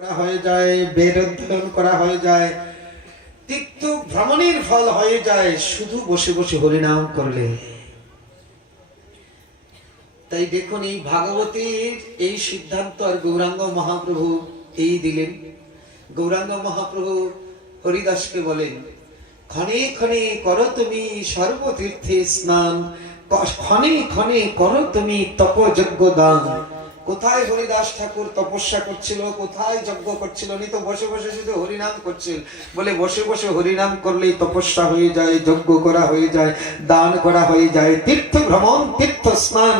করা হয়ে যায়, বেদ অধ্যয়ন করা হয়ে যায়, তীর্থ ভ্রমণের ফল হয়ে যায় শুধু বসে বসে হরিনাম করলে। তাই দেখুন, এই ভাগবতীর এই সিদ্ধান্ত আর গৌরাঙ্গ মহাপ্রভু এই দিলেন। গৌরাঙ্গ মহাপ্রভু হরিদাসকে বলেন, ক্ষণে ক্ষণে করো তুমি সর্বতীর্থে স্নান, ক্ষণে ক্ষণে করো তুমি তপযজ্ঞ দান। কোথায় হরিদাস ঠাকুর তপস্যা করছিল, কোথায় যজ্ঞ করছিল? নি তো বসে বসে শুধু হরিনাম করছিল। বলে বসে বসে হরিনাম করলেই তপস্যা হয়ে যায়, যজ্ঞ করা হয়ে যায়, দান করা হয়ে যায়, তীর্থ ভ্রমণ, তীর্থ স্নান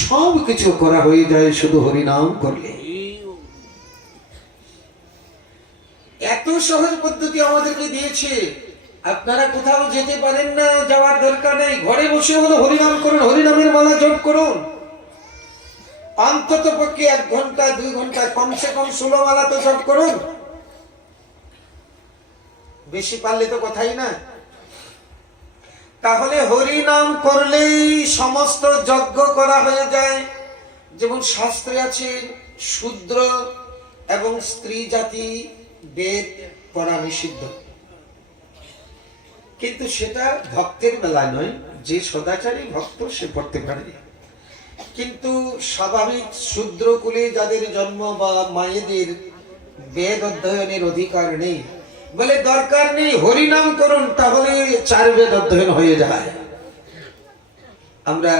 সব কিছু করা হয়ে যায় শুধু হরিনাম করলে। এত সহজ পদ্ধতি আমাদেরকে দিয়েছে। আপনারা কোথাও যেতে পারেন না, যাওয়ার দরকার নেই, ঘরে বসে হলো হরিনাম করুন, হরিনামের মালা জপ করুন। অন্তত পক্ষে 1 ঘন্টা 2 ঘন্টা কমসে কম 16 মালা তো জপ করুন। বেশি পারলে তো কথাই না। তাহলে হরিনাম করলেই সমস্ত যজ্ঞ করা হয়ে যায়। যেমন শাস্ত্রে আছে, শূদ্র এবং স্ত্রী জাতি বেদ পড়া নিষিদ্ধ, কিন্তু সেটা ভক্তের বেলা নয়। যে সদাচারী ভক্ত সে পড়তে পারে, কিন্তু স্বাভাবিক শূদ্র কুলে যাদের জন্ম বা মায়েদের বেদ অধ্যয়নের অধিকার নেই, বলে দরকার নেই, হরিনাম করুন, তাহলে 4 বেদ অধ্যয়ন হয়ে যায়। আমরা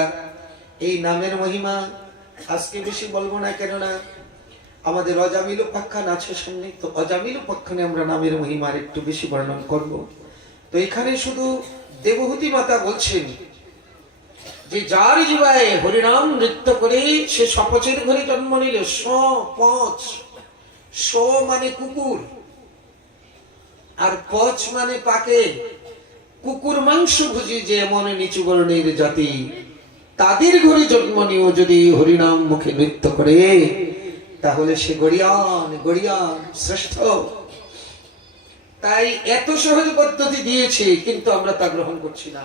এই নামের মহিমা আজকে বেশি বলবো না, কেননা আমাদের অজামিল উপাখ্যান আছে সামনে, তো অজামিল উপাখ্যানে আমরা নামের মহিমা একটু বেশি বর্ণন করব। তো এখানে শুধু দেবহূতি মাতা বলছেন যে যার জীবায় হরিনাম নৃত্য করে সে সপচের ঘরে জন্ম নিল। সপচ, স মানে কুকুর আর পচ মানে পাকে। কুকুর মাংস ভুজি যে এমন নিচু বর্ণের জাতি, তাদের ঘরে জন্ম নিয়েও যদি হরিনাম মুখে নৃত্য করে, তাহলে সে গড়িয়ান গড়িয়ান শ্রেষ্ঠ। তাই এত সহজ পদ্ধতি দিয়েছে, কিন্তু আমরা তা গ্রহণ করছি না।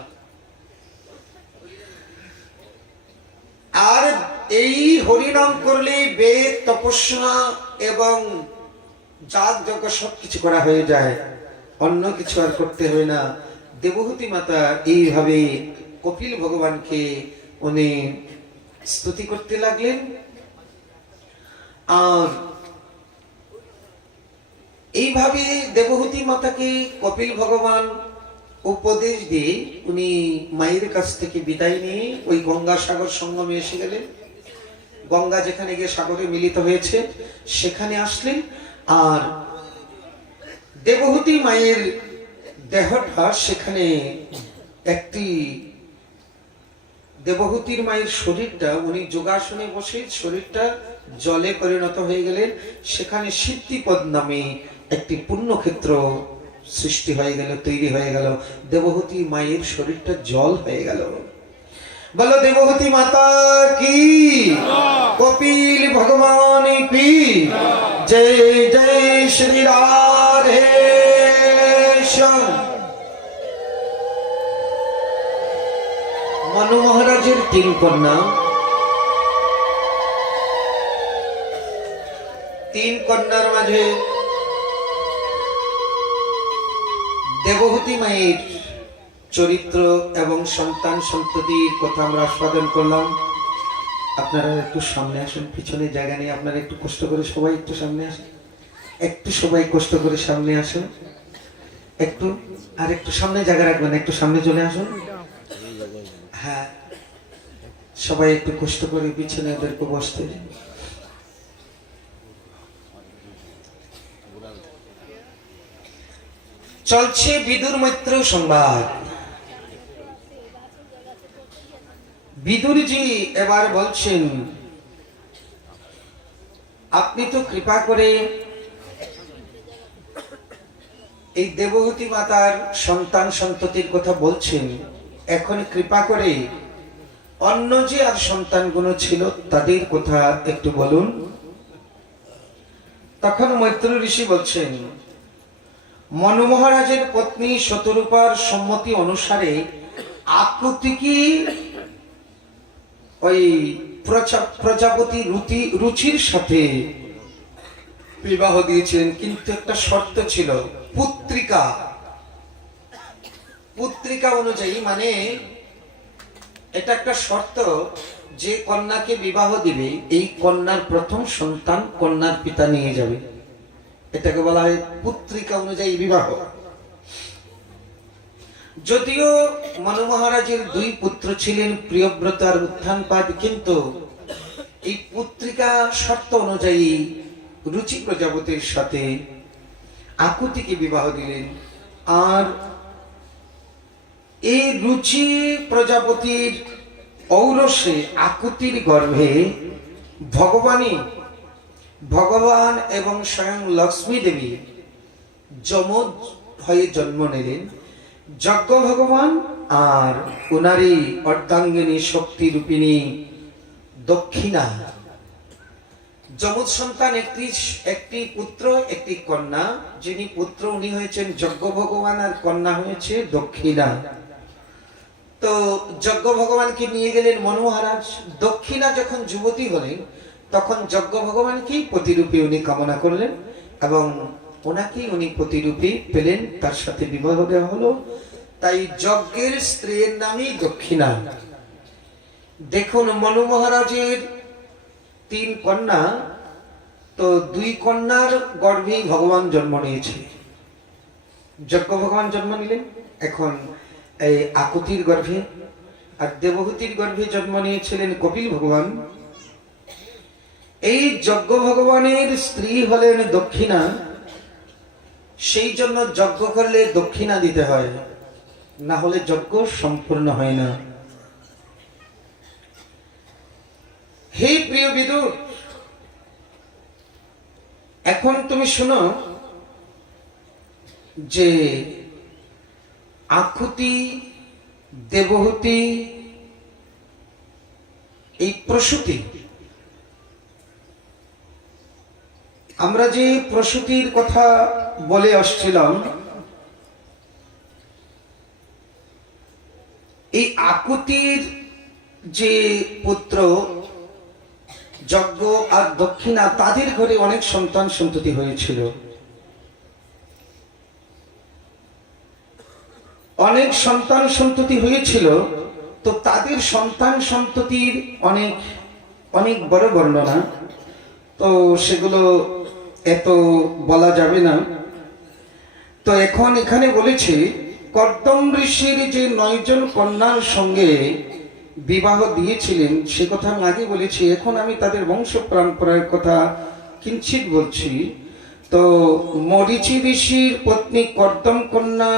আর এই হরিনাম করলে বেদ, তপস্যা এবং যাগ যজ্ঞ সবকিছু করা হয়ে যায়, অন্য কিছু আর করতে হয় না। দেবহূতি মাতা এইভাবে কপিল ভগবানকে উনি স্তুতি করতে লাগলেন। আর এইভাবে দেবহূতি মাতাকে কপিল ভগবান উপদেশ দিয়ে উনি মায়ের কাছ থেকে বিদায় নিয়ে ওই গঙ্গা সাগর সঙ্গমে এসে গেলেন। গঙ্গা যেখানে গিয়ে সাগরে মিলিত হয়েছে সেখানে আসলেন। আর দেবহূতি মায়ের দেহটা সেখানে একটি, দেবহূতির মায়ের শরীরটা উনি যোগাসনে বসে শরীরটা জলে পরিণত হয়ে গেলেন। সেখানে সিদ্ধিপদ নামে একটি পুণ্যক্ষেত্র সৃষ্টি হয়ে গেল, তৈরি হয়ে গেল। দেবহূতি মায়ের শরীরটা জল হয়ে গেল। বলো দেবহূতি মাতা কি, কপিল ভগবান কি, জয় জয় শ্রী রাধে শ্যাম। মনু মহারাজের 3 কন্যা, 3 কন্যার মাঝে দেবহূতি মায়ের চরিত্র এবং সন্তান সন্ততির কথা আমরা আস্বাদন করলাম। আপনারা একটু সামনে আসুন, পিছনে জায়গা নেই, আপনারা একটু কষ্ট করে সবাই একটু সামনে আসুন, একটু সবাই কষ্ট করে সামনে আসুন, একটু আর একটু সামনে জায়গা রাখবেন, একটু সামনে চলে আসুন। হ্যাঁ, সবাই একটু কষ্ট করে পিছনে ওদেরকে বসতে। চলছে বিদুর মৈত্র সংবাদ। বিদুরজি এবার বলছেন, আপনি তো কৃপা করে এই দেবহূতি মাতার সন্তান সন্ততির কথা বলছেন, এখন কৃপা করে অন্য যে আর সন্তানগুলো ছিল তাদের কথা একটু বলুন। তখন মৈত্র ঋষি বলছেন, মনু মহারাজের পত্নী শতরূপার সম্মতি অনুসারে আকুতিকে ওই প্রজাপতি রুচির সাথে বিবাহ দিয়েছিলেন, কিন্তু একটা শর্ত ছিল, পুত্রিকা পুত্রিকা অনুযায়ী, মানে এটা একটা শর্ত যে কন্যাকে বিবাহ দিবে এই কন্যার প্রথম সন্তান কন্যার পিতা নিয়ে যাবে, এটাকে বলা হয় পুত্রিকা অনুযায়ী বিবাহ। যদিও মনু মহারাজের দুই পুত্র ছিলেন, প্রিয়ব্রত আর উত্থানপাদ, কিন্তু এই পুত্রিকা শর্ত অনুযায়ী রুচি প্রজাপতির সাথে আকুতিকে বিবাহ দিলেন। আর এই রুচি প্রজাপতির ঔরসে আকুতির গর্ভে ভগবান এবং স্বয়ং লক্ষ্মী দেবী যমজ হয়ে জন্ম নিলেন। যজ্ঞ ভগবান আর উনারই অর্ধাঙ্গিনী শক্তি রূপিণী দক্ষিণা। যমজ সন্তান একটি পুত্র একটি কন্যা। যিনি পুত্র উনি হয়েছেন যজ্ঞ ভগবান, আর কন্যা হয়েছে দক্ষিণা। তো যজ্ঞ ভগবানকে নিয়ে গেলেন মনু মহারাজ। দক্ষিণা যখন যুবতী হলেন তখন যজ্ঞ ভগবানকেই প্রতিরূপে উনি কামনা করলেন এবং ওনাকেই উনি প্রতিরূপে পেলেন, তার সাথে বিবাহ দেওয়া হলো। তাই যজ্ঞের স্ত্রীর নামই দক্ষিণা। দেখুন, মনু মহারাজের 3 কন্যা, তো 2 কন্যার গর্ভেই ভগবান জন্ম নিয়েছে। যজ্ঞ ভগবান জন্ম নিলেন এখন এই আকুতির গর্ভে, আর দেবহূতির গর্ভে জন্ম নিয়েছিলেন কপিল ভগবান। এই যজ্ঞ ভগবানের স্ত্রী হলেন দক্ষিণা, সেই জন্য যজ্ঞ করলে দক্ষিণা দিতে হয়, না হলে যজ্ঞ সম্পূর্ণ হয় না। হে প্রিয় বিদুর, এখন তুমি শোনো যে আকুতি, দেবহূতি, এই প্রসূতি, আমরা যে প্রসূতির কথা বলে আসছিলাম, এই আকুতির যে পুত্র যজ্ঞ আর দক্ষিণা, তাদের ঘরে অনেক সন্তান সন্ততি হয়েছিল। অনেক সন্তান সন্ততি হয়েছিল, তো তাদের সন্তান সন্ততির অনেক অনেক বড় বর্ণনা, তো সেগুলো এত বলা যাবে না। তো এখন এখানে বলেছে কর্দম ঋষির যে 9 জন কন্যার সঙ্গে বিবাহ দিয়েছিলেন সে কথা আমি আগে বলেছি। এখন আমি তাদের বংশ পরম্পরার কথা কিঞ্চিত বলছি। তো মরিচি ঋষির পত্নী কর্দম কন্যা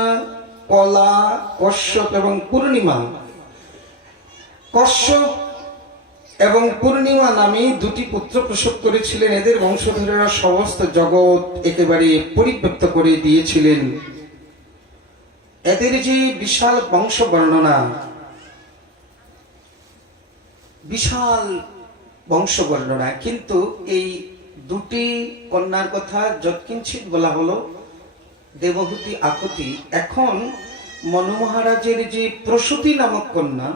কলা, কশ্যপ এবং পূর্ণিমা। কশ্যপ এবং পূর্ণিমা নামে 2টি পুত্র প্রসব করেছিলেন। এদের বংশধরেরা সমস্ত জগৎ একেবারে পরিব্যাপ্ত করে দিয়েছিলেন। এদের যে বিশাল বংশ বর্ণনা, বিশাল বংশ বর্ণনা, কিন্তু এই 2টি কন্যার কথা যৎকিঞ্চিত বলা হলো, দেবহূতি, আকুতি। এখন মনু মহারাজের যে প্রসূতি নামক কন্যা,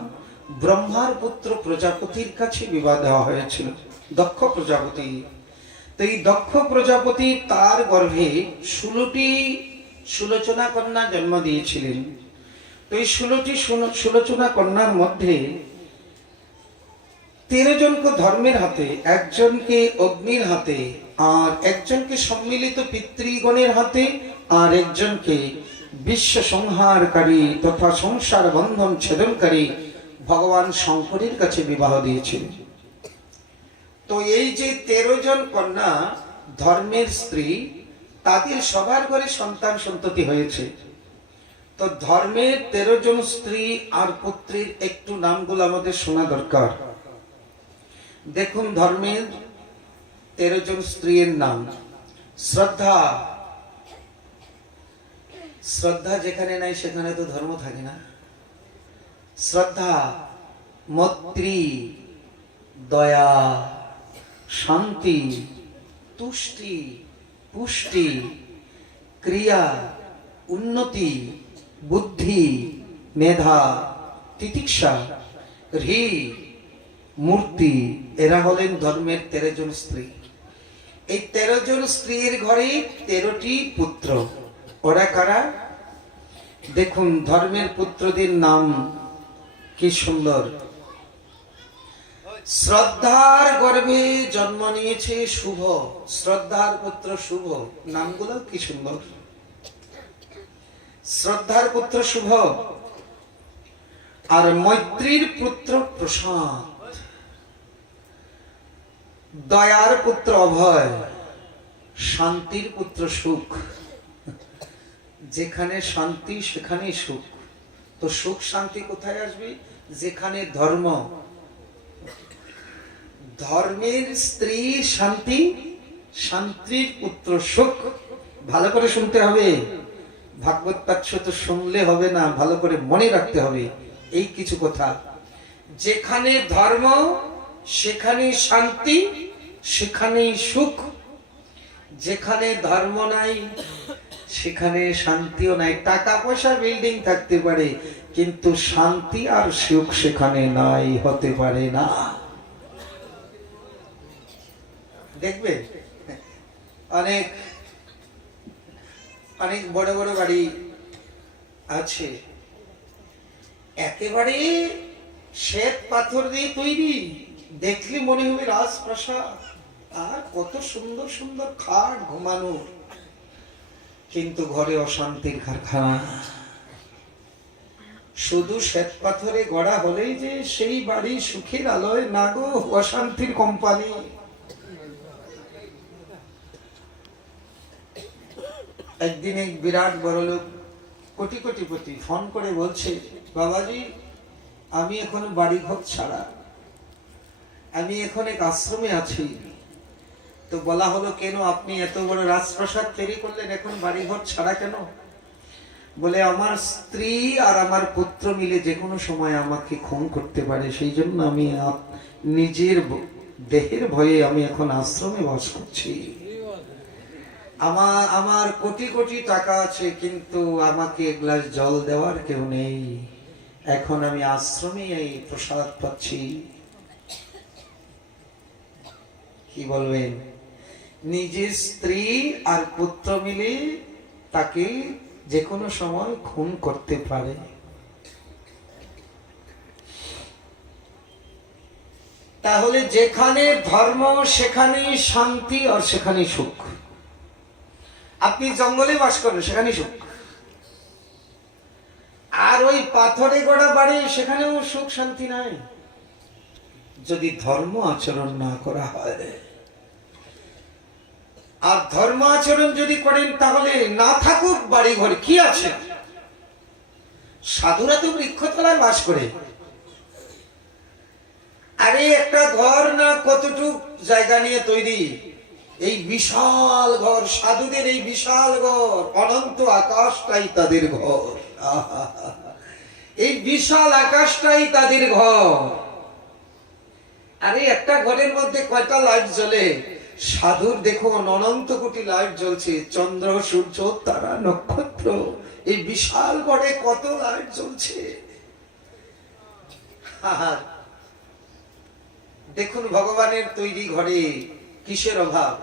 ব্রহ্মার পুত্র প্রজাপতির কাছে বিবাহ দেওয়া হয়েছিল, দক্ষ প্রজাপতি। তো এই দক্ষ প্রজাপতি তার গর্ভে 16টি সুলোচনা কন্যা জন্ম দিয়েছিলেন। তো এই 16টি সুলোচনা কন্যার মধ্যে 13 জনকে ধর্মের হাতে, একজনকে অগ্নির হাতে, আর একজনকে সম্মিলিত পিতৃগণের হাতে, আর একজনকে বিশ্ব সংহারকারী তথা সংসার বন্ধন ছেদনকারী ভগবান শঙ্করের কাছে বিবাহ দিয়েছিলেন। তো এই যে 13 জন কন্যা ধর্মের স্ত্রী, তাদের সবার ঘরে সন্তান সন্ততি হয়েছে। তো ধর্মের 13 জন স্ত্রী আর পুত্রীর একটু নামগুলো আমাদের শোনা দরকার। দেখুন, ধর্মের 13 জন স্ত্রীর নাম। শ্রদ্ধা। শ্রদ্ধা যেখানে নাই সেখানে তো ধর্ম থাকে না। শ্রদ্ধা, মৈত্রী, দয়া, শান্তি, তুষ্টি, পুষ্টি, ক্রিয়া, উন্নতি, বুদ্ধি, মেধা, তিতিক্ষা, হৃ, মূর্তি, এরা হলেন ধর্মের 13 জন স্ত্রী। এই 13 জন স্ত্রীর ঘরে 13টি পুত্র। ওরা কারা? দেখুন ধর্মের পুত্রদের নাম কি সুন্দর। শ্রদ্ধার গর্ভে জন্ম নিয়েছে শুভ, শ্রদ্ধার পুত্র শুভ, নামগুলো কি সুন্দর। শ্রদ্ধার পুত্র শুভ, আর মৈত্রীর পুত্র প্রশান্ত, দয়ার পুত্র অভয়, শান্তির পুত্র সুখ। যেখানে শান্তি সেখানে সুখ। তো সুখ শান্তি কোথায় আসবে? যেখানে ধর্ম। ধর্মের স্ত্রী শান্তি, শান্তির পুত্র সুখ। ভালো করে শুনতে হবে, ভাগবত পাঠ তো শুনলে হবে না, ভালো করে মনে রাখতে হবে এই কিছু কথা। যেখানে ধর্ম সেখানে শান্তি, সেখানেই সুখ। যেখানে ধর্ম নাই সেখানে শান্তিও নাই। টাকা পয়সা বিল্ডিং থাকতে পারে, কিন্তু শান্তি আর সুখ সেখানে নাই, হতে পারে না। দেখবে অনেক অনেক বড় বড় বাড়ি আছে, একেবারে শ্বেত পাথর দিয়ে তৈরি, দেখলে মনে হবে রাজপ্রাসাদ, আর কত সুন্দর সুন্দর খাট ঘুমানোর, কিন্তু ঘরে অশান্তির কারখানা। শুধু শ্বেত পাথরে গড়া হলেই যে সেই বাড়ি সুখের আলোয় না গো, অশান্তির কোম্পানি। একদিন এক বিরাট বড় লোক, কোটি কোটিপতি, ফোন করে বলছে, বাবাজি আমি এখন বাড়ি ঘর ছাড়া, আমি এখন এক আশ্রমে আছি। তো বলা হলো, কেন আপনি এত বড় রাজপ্রাসাদ তৈরি করলেন, এখন বাড়ি ঘর ছাড়া কেন? বলে, আমার স্ত্রী আর আমার পুত্র মিলে যে কোনো সময় আমাকে খুন করতে পারে, সেই জন্য আমি নিজের দেহের ভয়ে আমি এখন আশ্রমে বাস করছি। আমার কোটি কোটি টাকা আছে, কিন্তু আমাকে এক গ্লাস জল দেওয়ার কেউ নেই। এখন আমি আশ্রমে এই প্রসাদ পাচ্ছি। কি বলবেন? নিজের স্ত্রী আর পুত্র মিলে তাকে যে কোনো সময় খুন করতে পারে। তাহলে যেখানে ধর্ম সেখানে শান্তি আর সেখানে সুখ। আপনি জঙ্গলে বাস করেন, সেখানে সুখ। আর ওই পাথরে গড়া বাড়ি, সেখানেও সুখ শান্তি নাই, যদি ধর্ম আচরণ না করা হয়। আর ধর্ম আচরণ যদি করেন, তাহলে না থাকুক বাড়ি ঘর, কি আছে? সাধুরা তো বৃক্ষতলায় বাস করে। আরে একটা ঘর না কতটুক জায়গা নিয়ে তৈরি, এই বিশাল ঘর, সাধুদের এই বিশাল ঘর, অনন্ত আকাশটাই তাদের ঘর। এই বিশাল আকাশটাই তাদের ঘর। আরে একটা ঘরের মধ্যে কয়টা লাইট জ্বলে? সাধুর দেখুন অনন্ত কোটি লাইট জ্বলছে, চন্দ্র সূর্য তারা নক্ষত্র, এই বিশাল ঘরে কত লাইট জ্বলছে। দেখুন ভগবানের তৈরি ঘরে কিসের অভাব।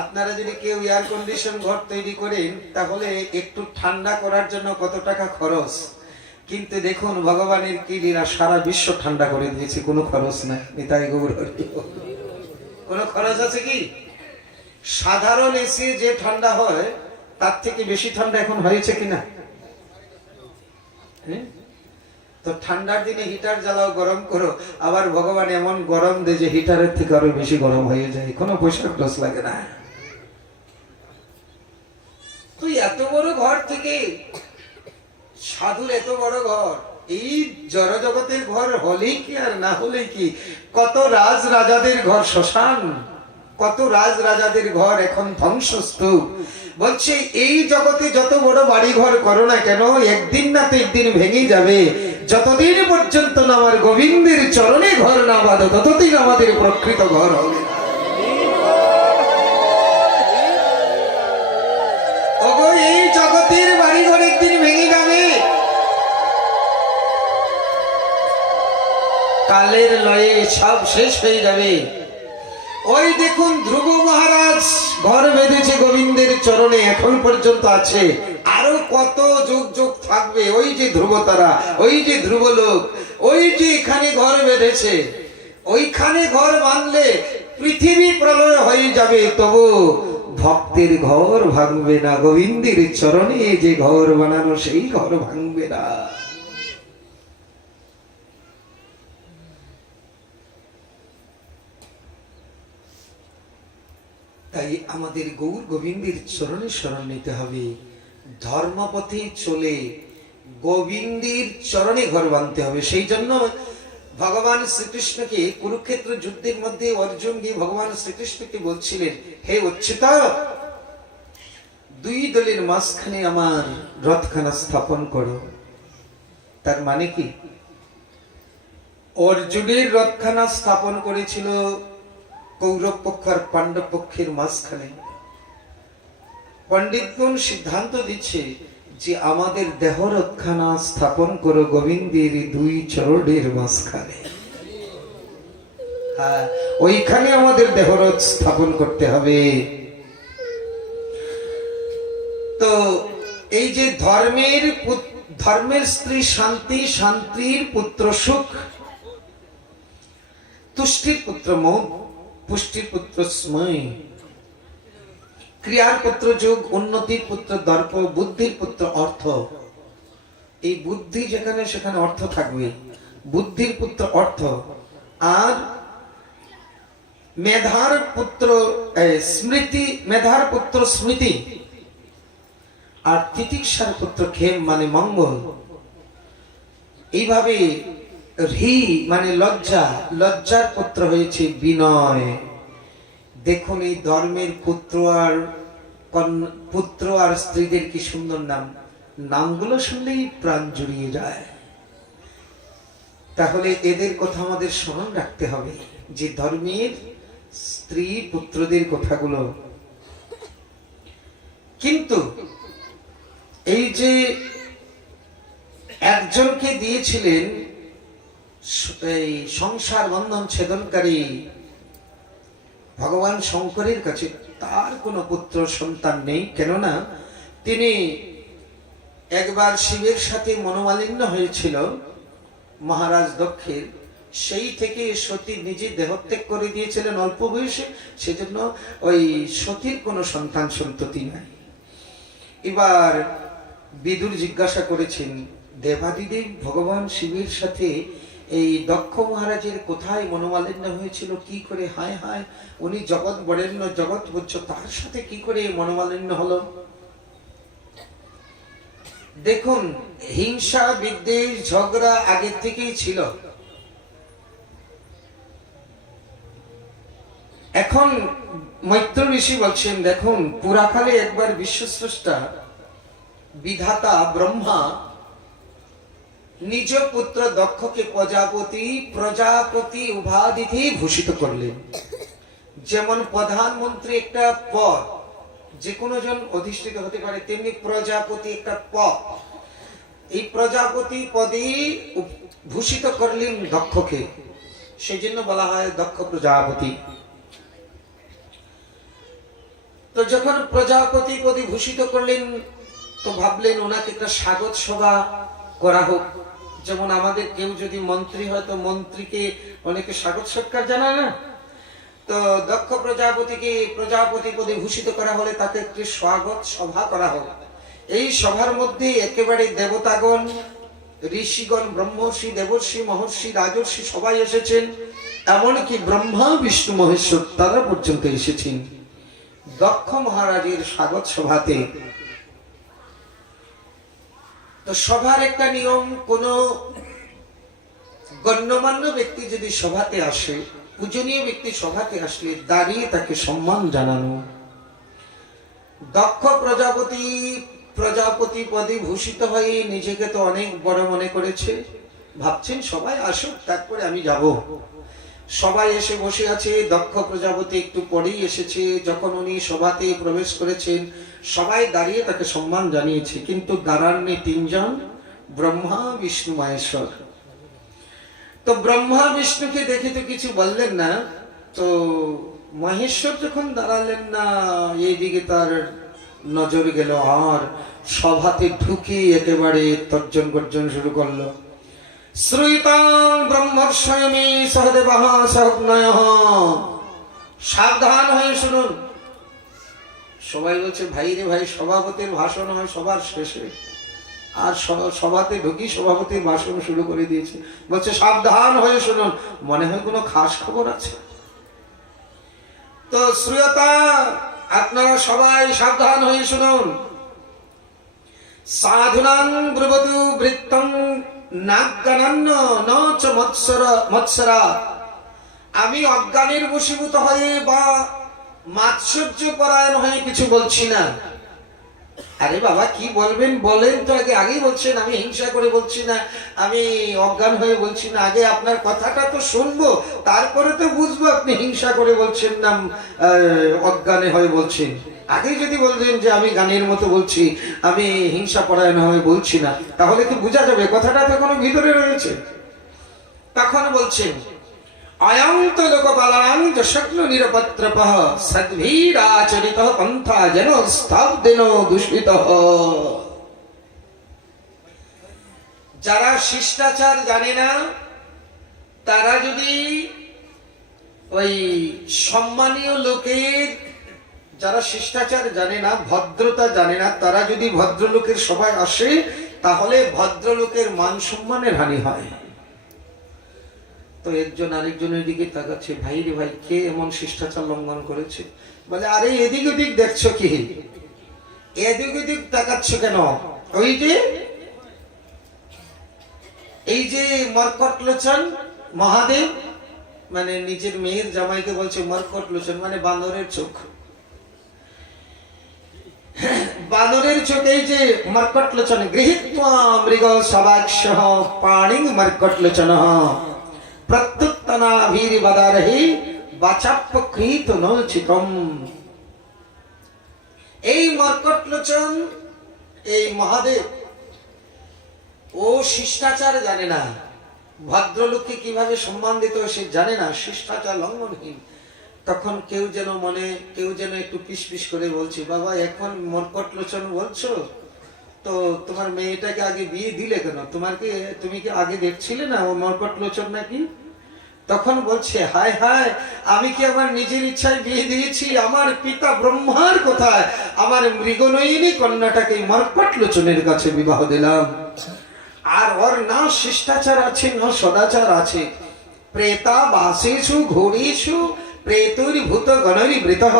আপনারা যদি কেউ এয়ার কন্ডিশন ঘর তৈরি করেন, তাহলে একটু ঠান্ডা করার জন্য কত টাকা খরচ, কিন্তু দেখুন ভগবানের কি লীলা, সারা বিশ্ব ঠান্ডা করে দিয়েছে, কোনো খরচ নাই। নিতাই গৌর হরি। কোনো খরচ আছে কি? সাধারণ এসি যে ঠান্ডা হয়, তার থেকে বেশি ঠান্ডা এখন হয়েছে কিনা? তো ঠান্ডার দিনে হিটার জ্বালাও, গরম করো, আবার ভগবান এমন গরম দেয় যে হিটারের থেকে আরো বেশি গরম হয়ে যায়, কোনো পয়সা খরচ লাগে না। তুই এত বড় ঘর থেকে, সাধুর এত বড় ঘর, এই জড় জগতের ঘর হলেই কি আর না হলেই কি? কত রাজ রাজাদের ঘর শ্মশান, কত রাজ রাজাদের ঘর এখন ধ্বংসস্তূপ। বলছে এই জগতে যত বড় বাড়ি ঘর করো না কেন, একদিন না তো একদিন ভেঙে যাবে। যতদিন পর্যন্ত না আমার গোবিন্দের চরণে ঘর না বাঁধো, ততদিন আমাদের প্রকৃত ঘর হবে না। ওগো, এই জগতের বাড়ি ঘর একদিন ভেঙে যাবে, কালের লয়ে সব শেষ হয়ে যাবে। ওই দেখুন ধ্রুব মহারাজ ঘর বেঁধেছে গোবিন্দের চরণে, এখন পর্যন্ত আছে, আরো কত যুগ যুগ থাকবে। ওই যে ধ্রুব তারা, ওই যে ধ্রুব লোক, ওই যে এখানে ঘর বেঁধেছে। ওইখানে ঘর বাঁধলে পৃথিবী প্রলয় হয়ে যাবে, তবু ভক্তের ঘর ভাঙবে না। গোবিন্দের চরণে যে ঘর বানানো, সেই ঘর ভাঙবে না। তাই আমাদের গৌর গোবিন্দের চরণে শরণ নিতে হবে। ধর্মপথে চলে গোবিন্দের চরণে ঘর বাঁধতে হবে। সেই জন্য ভগবান শ্রীকৃষ্ণকে কুরুক্ষেত্র যুদ্ধের মধ্যে অর্জুন গিয়ে ভগবান শ্রীকৃষ্ণকে বলছিলেন, হে অচ্যুত, দুই দলের মাঝখানে আমার রথখানা স্থাপন করো। তার মানে কি? অর্জুনের রথখানা স্থাপন করেছিল কৌরব পক্ষ আর পাণ্ডব পক্ষের মাঝখানে। পণ্ডিতগণ সিদ্ধান্ত দিচ্ছে যে আমাদের দেহরথখানা স্থাপন করো গোবিন্দের দুই চরণের মাঝখানে। হ্যাঁ, ওইখানে আমাদের দেহরথ স্থাপন করতে হবে। তো এই যে ধর্মের স্ত্রী শান্তি, শান্তির পুত্র সুখ, তুষ্টির পুত্র মোহ, পুষ্টির পুত্র স্ময়, ক্রিয়ার পুত্র যোগ, উন্নতির পুত্র দর্প, বুদ্ধির পুত্র অর্থ। এই বুদ্ধি যেখানে সেখানে অর্থ থাকবে। বুদ্ধির পুত্র অর্থ, আর মেধার পুত্র স্মৃতি, মেধার পুত্র স্মৃতি, আর তিতিক্ষার পুত্র ক্ষেম মানে মঙ্গল। এইভাবে হি মানে লজ্জা, লজ্জার পুত্র হয়েছে বিনয়। দেখুন এই ধর্মের পুত্র আর স্ত্রীদের কি সুন্দর নাম, নামগুলো শুনলেই প্রাণ জুড়িয়ে যায়। তাহলে এদের কথা আমাদের স্মরণ রাখতে হবে, যে ধর্মের স্ত্রী পুত্রদের কথাগুলো। কিন্তু এই যে একজনকে দিয়েছিলেন এই সংসার বন্ধন ছেদনকারী ভগবান শঙ্করের কাছে, তার কোনো পুত্র সন্তান নেই। কেননা তিনি একবার শিবের সাথে মনোমালিন্য হয়েছিল মহারাজ দক্ষের, সেই থেকে সতী নিজে দেহত্যাগ করে দিয়েছিলেন অল্প বয়সে। সেজন্য ওই সতীর কোনো সন্তান সন্ততি নাই। এবার বিদুর জিজ্ঞাসা করেছেন, দেবাদিদেব ভগবান শিবের সাথে এই দক্ষ মহারাজের কোথায় মনোমালিন্য হয়েছিল, কি করে? হায় হায়, উনি জগৎ বরেণ্য, জগৎ বুঝছো, তার সাথে কি করে মনোমালিন্য হলো? দেখুন, হিংসা বিদ্বেষ ঝগড়া আগে থেকেই ছিল। এখন মৈত্র ঋষি বলছেন, দেখুন পুরাকালে একবার বিশ্বস্রষ্টা বিধাতা ব্রহ্মা নিজ পুত্র দক্ষকে প্রজাপতি উপাধিতে ভূষিত করলেন। যেমন প্রধানমন্ত্রী একটা পদ, যে কোনো জন অধিষ্ঠিত হতে পারে, তেমনি প্রজাপতি একটা পদ। এই প্রজাপতি পদে ভূষিত করলেন দক্ষকে, সেই জন্য বলা হয় দক্ষ প্রজাপতি। তো যখন প্রজাপতি পদে ভূষিত করলেন, তো ভাবলেন ওনাকে একটা স্বাগত সভা করা হোক। যেমন আমাদের কেউ যদি মন্ত্রী হয়, তো মন্ত্রীকে অনেকে স্বাগত সৎকার জানায় না। তো দক্ষ প্রজাপতিকে প্রজাপতি পদে ভূষিত করা হলে তাকে একটি স্বাগত সভা করা হোক। এই সভার মধ্যে একেবারে দেবতাগণ, ঋষিগণ, ব্রহ্মর্ষি, দেবর্ষি, মহর্ষি, রাজর্ষি সবাই এসেছেন। এমনকি ব্রহ্মা, বিষ্ণু, মহেশ্বর তারা পর্যন্ত এসেছেন দক্ষ মহারাজের স্বাগত সভাতে। তো সভার একটা নিয়ম, কোন গণ্যমান্য ব্যক্তি যদি সভাতে আসে, পূজনীয় ব্যক্তি সভাতে আসলে দাঁড়িয়ে তাকে সম্মান জানানো। দক্ষ প্রজাপতি পদে ভূষিত হয়ে নিজেকে তো অনেক বড় মনে করেছে, ভাবছেন সবাই আসুক তারপরে আমি যাব। সবাই এসে বসে আছে, দক্ষ প্রজাপতি একটু পরেই এসেছে। যখন উনি সভাতে প্রবেশ করেছেন, সবাই দাঁড়িয়ে তাকে সম্মান জানিয়েছে, কিন্তু দাঁড়াননি তিনজন, ব্রহ্মা, বিষ্ণু, মহেশ্বর। তো ব্রহ্মা বিষ্ণুকে দেখে তো কিছু বললেন না। তো মহেশ্বর যখন দাঁড়ালেন না, এইদিকে তার নজর গেল আর সভাতে ঢুকে একেবারে তর্জন গর্জন শুরু করলো। শ্রুতাং ব্রহ্মস্বয়মী সহদেবঃ সহগ্নয়ঃ, সাবধান হয়ে শুনুন। সবাই বলছে ভাই রে ভাই, সভাপতির ভাষণ হয় সবার শেষে, আর সভাতে ঢুকি সভাপতির ভাষণ শুরু করে দিয়েছে। বলছে সাবধান হয়ে শুনুন, মনে হয় কোনো খাস খবর আছে। তো শ্রুয়তা, আপনারা সবাই সাবধান হয়ে শুনুন। সাধুনাং ব্রবতু বৃত্তং নাজ্ঞানান্য ন চ মৎসরা। আমি অজ্ঞানের বশীভূত হয়ে বা মাৎসর্য পরায়ণ হয়ে কিছু বলছি না। আরে বাবা কি বলবেন বলেন তো, আগেই বলছেন আমি হিংসা করে বলছি না, আমি অজ্ঞান হয়ে বলছি না। আগে আপনার কথাটা তো শুনবো, তারপরে তো বুঝবো আপনি হিংসা করে বলছেন না অজ্ঞানে হয়ে বলছেন। আগে যদি বলতেন যে আমি গানের মতো বলছি, আমি হিংসা পরায়ণ হয়ে বলছি না, তাহলে কি বোঝা যাবে কথাটা তো কোনো ভিতরে রয়েছে। তখন বলছেন অয়ন্ত লোকপালাং যশগ্ন নিরপত্রপঃ সদ্ভীরাচরিতঃ পন্থা যেন স্তব্ধেন দূষিতঃ। যারা শিষ্টাচার জানে না, তারা যদি ওই সম্মানীয় লোকের, যারা শিষ্টাচার জানে না, ভদ্রতা জানে না, তারা যদি ভদ্রলোকের সভায় আসে, তাহলে ভদ্রলোকের মান সম্মানের হানি হয়। তো একজন আরেকজনের দিকে তাকাচ্ছে, ভাই রে ভাই, কে এমন শিষ্টাচার লঙ্ঘন করেছে? বলে আরে এদিক ওদিক দেখছো কি, এদিক ওদিক তাকাচ্ছ কেন? ওই যে এই যে মর্কট লোচন মহাদেব, মানে নিজের মেয়ের জামাইকে বলছে মর্কট লোচন, মানে বানরের চোখ। বানরের চোখ, এই যে মর্কট লোচন গৃহীত্বা মৃগ সবাক্ষঃ পাণিং মর্কট লোচনঃ প্রত্যুত্তনাভির্বদারহি বাচাপ্যকৃত নচিতম। এই মর্কট লোচন, এই মহাদেব, ও শিষ্টাচার জানে না, ভদ্রলোককে কিভাবে সম্মান দিতে হয় সে জানে না, শিষ্টাচার লঙ্ঘনহীন। তখন কেউ যেন একটু পিস পিস করে বলছে, বাবা এখন মর্কট লোচন বলছো, তো তোমার মেয়েটাকে আগে বিয়ে দিলে কেন? তুমি কি আগে দেখছিলে না ও মর্কট লোচন নাকি? তখন বলছে হায় হায়, আমি কি আমার নিজের ইচ্ছায় বিয়ে দিয়েছি? আমার পিতা ব্রহ্মার কোথায় আমার মৃগনয়িনী কন্যাটাকে মর্কট লোচনের কাছে বিবাহ দিলাম। আর ওর না শিষ্টাচার আছে না সদাচার আছে। প্রেতা বাসেষু ঘোরেষু প্রেতৈর্ভূত গণৈর্বৃতঃ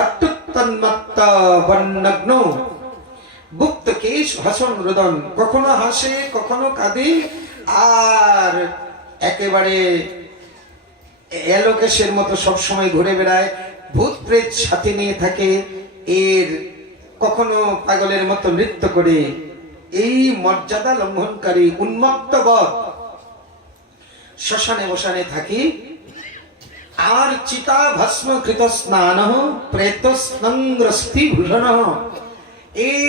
অট্টুত্তন্মত্তা বন্নগ্ন গুপ্ত কেশ হাসন রুদন। কখনো হাসে কখনো কাঁদে, আর একেবারে এলোকেশের মতো সবসময় ঘুরে বেড়ায়, ভূত প্রেত সাথে নিয়ে থাকে, এর কখনো পাগলের মতো নৃত্য করে। এই মর্যাদা লঙ্ঘনকারী উন্মত্ত বদ শ্মশানে বসানে থাকি। আর চিতা ভস্ম কৃত স্নান প্রেত স্নগ্রস্তি ভূষণ, এই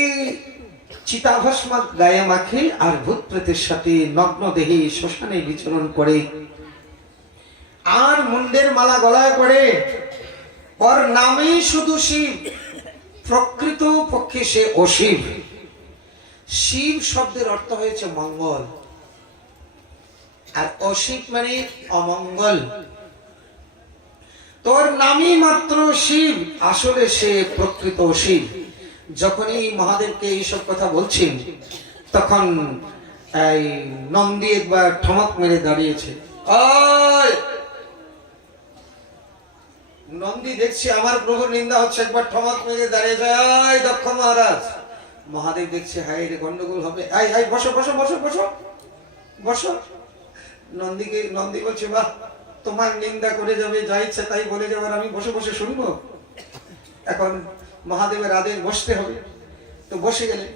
চিতাভস্ম গায়ে মাখে আর ভূত প্রেতের সাথে নগ্ন দেহে শ্মশানে বিচরণ করে, আর মুন্ডের মালা গলায় পড়ে। ওর নামেই শুধু শিব, প্রকৃত পক্ষে সে অশিব। শিব শব্দের অর্থ হয়েছে মঙ্গল, আর অশিব মানে অমঙ্গল। তোর নামই মাত্র শিব, আসলে সে প্রকৃত শিব। যখন এই মহাদেবকে এইসব কথা বলছেন, তখন এই নন্দী একবার ঠমক মেরে দাঁড়িয়েছে। নন্দী দেখছি আমার প্রভুর নিন্দা হচ্ছে, একবার ঠমক মেরে দাঁড়িয়ে যায় দক্ষ মহারাজ। মহাদেব দেখছে হাই রে গন্ডগোল হবে, বসো বসো বসো বসো বসো। নন্দী বলছে বাহ, তোমার নিন্দা করে যাবে, যা ইচ্ছে তাই বলে যাবার আমি বসে বসে শুনবো? এখন মহাদেবের আদেশ বসতে হবে, তো বসে গেলে।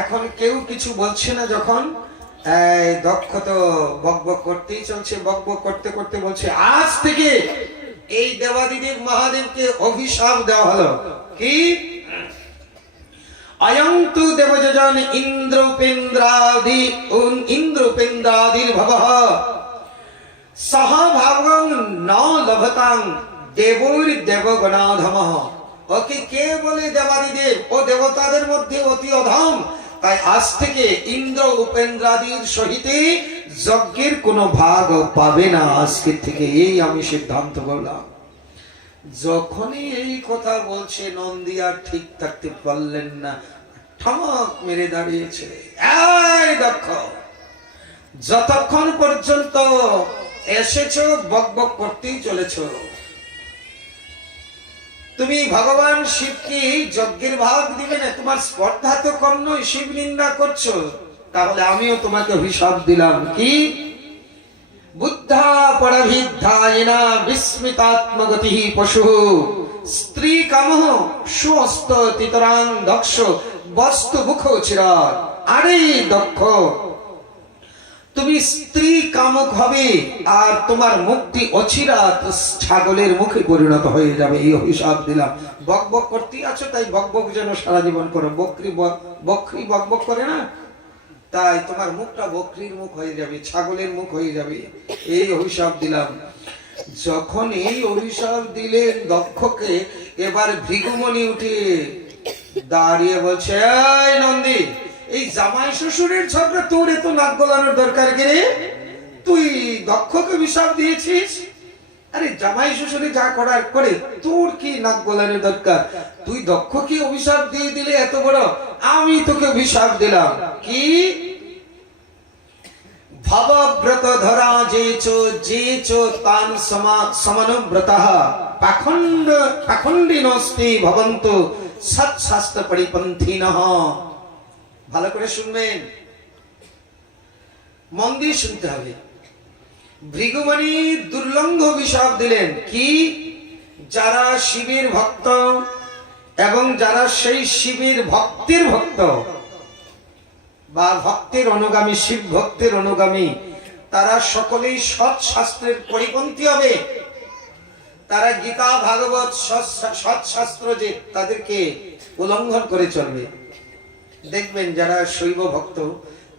এখন কেউ কিছু বলছে না, যখন দক্ষ তো বক বক করতেই চলছে। বক বক করতে করতে বলছে, আজ থেকে এই দেবাদিদেব মহাদেবকে অভিশাপ দেওয়া হলো। কি? অয়ন্তু দেবযজন ইন্দ্রপেন্দ্রাদির ভবঃ সহভাগং ন লভতাং দেবৈর দেবগণাধমঃ। ওকে কে বলে দেবাদিদেব? ও দেবতাদের মধ্যে অতি অধম। তাই আজ থেকে ইন্দ্র উপেন্দ্রাদির সহিতে যজ্ঞের কোনো ভাগ পাবে না আজকে থেকে, এই আমি সিদ্ধান্ত করলাম। যখনই এই কথা বলছে নন্দী আর ঠিক থাকতে পারলেন না, ঠমক মেরে দাঁড়িয়েছে। এই দেখো, যতক্ষণ পর্যন্ত এসেছো বক বক করতেই চলেছো। তুমি ভগবান শিবকে যজ্ঞের ভাগ দিবে না, তোমার স্পর্ধা তো কম নয়, শিব নিন্দা করছো, তাহলে আমিও তোমাকে অভিশাপ দিলাম। কি? বুদ্ধা পরভিদ্ধায়েনা বিস্মিতাত্মগতি পশু স্ত্রী কামঃ সুস্ত তিতরাং দক্ষ বস্তু মুখ চিরাত। আরে দক্ষ, তুমি স্ত্রী কামক হবে আর তোমার মুক্তি অচিরাত ছাগলের মুখে পরিণত হয়ে যাবে, এই অভিশাপ দিলাম। বক বক করতেই আছো, তাই বক বক যেন সারা জীবন করো। বকরি বক বক করে না, তাই তোমার মুখটা বকরির মুখ হয়ে যাবে, ছাগলের মুখ হয়ে যাবে, এই অভিশাপ দিলাম। যখন এই অভিশাপ দিলেন দক্ষকে, এবার ভৃগুমণি উঠে দাঁড়িয়ে বলছে, এই নন্দী, এই জামাই শ্বশুরের ঝগড়া তোর এত নাক গলানোর দরকার কে রে? তুই দক্ষকে অভিশাপ দিয়েছিস, আরে জামাই শ্বশুরে যা করার করে, তোর কি নাক গলানোর দরকার? তুই দক্ষকে অভিশাপ দিয়ে দিলে এত বড়, আমি তোকে অভিশাপ দিলাম। কি? ভবব্রত ধরা যেচ তান সমানুব্রতঃ পাখণ্ডিনস্তি ভবন্তু সৎশাস্ত্র পরিপন্থিনঃ। ভালো করে শুনবেন, মন দিয়ে শুনতে হবে। ভৃগুমণি দুর্লঙ্ঘ অভিশাপ দিলেন। কি? যারা শিবের ভক্ত এবং যারা সেই শিবের ভক্তের ভক্ত বা ভক্তের অনুগামী, শিব ভক্তের অনুগামী, তারা সকলেই সৎ শাস্ত্রের পরিপন্থী হবে। তারা গীতা ভাগবত সৎ শাস্ত্র যে তাদেরকে উল্লঙ্ঘন করে চলবে। দেখবেন যারা শৈব ভক্ত,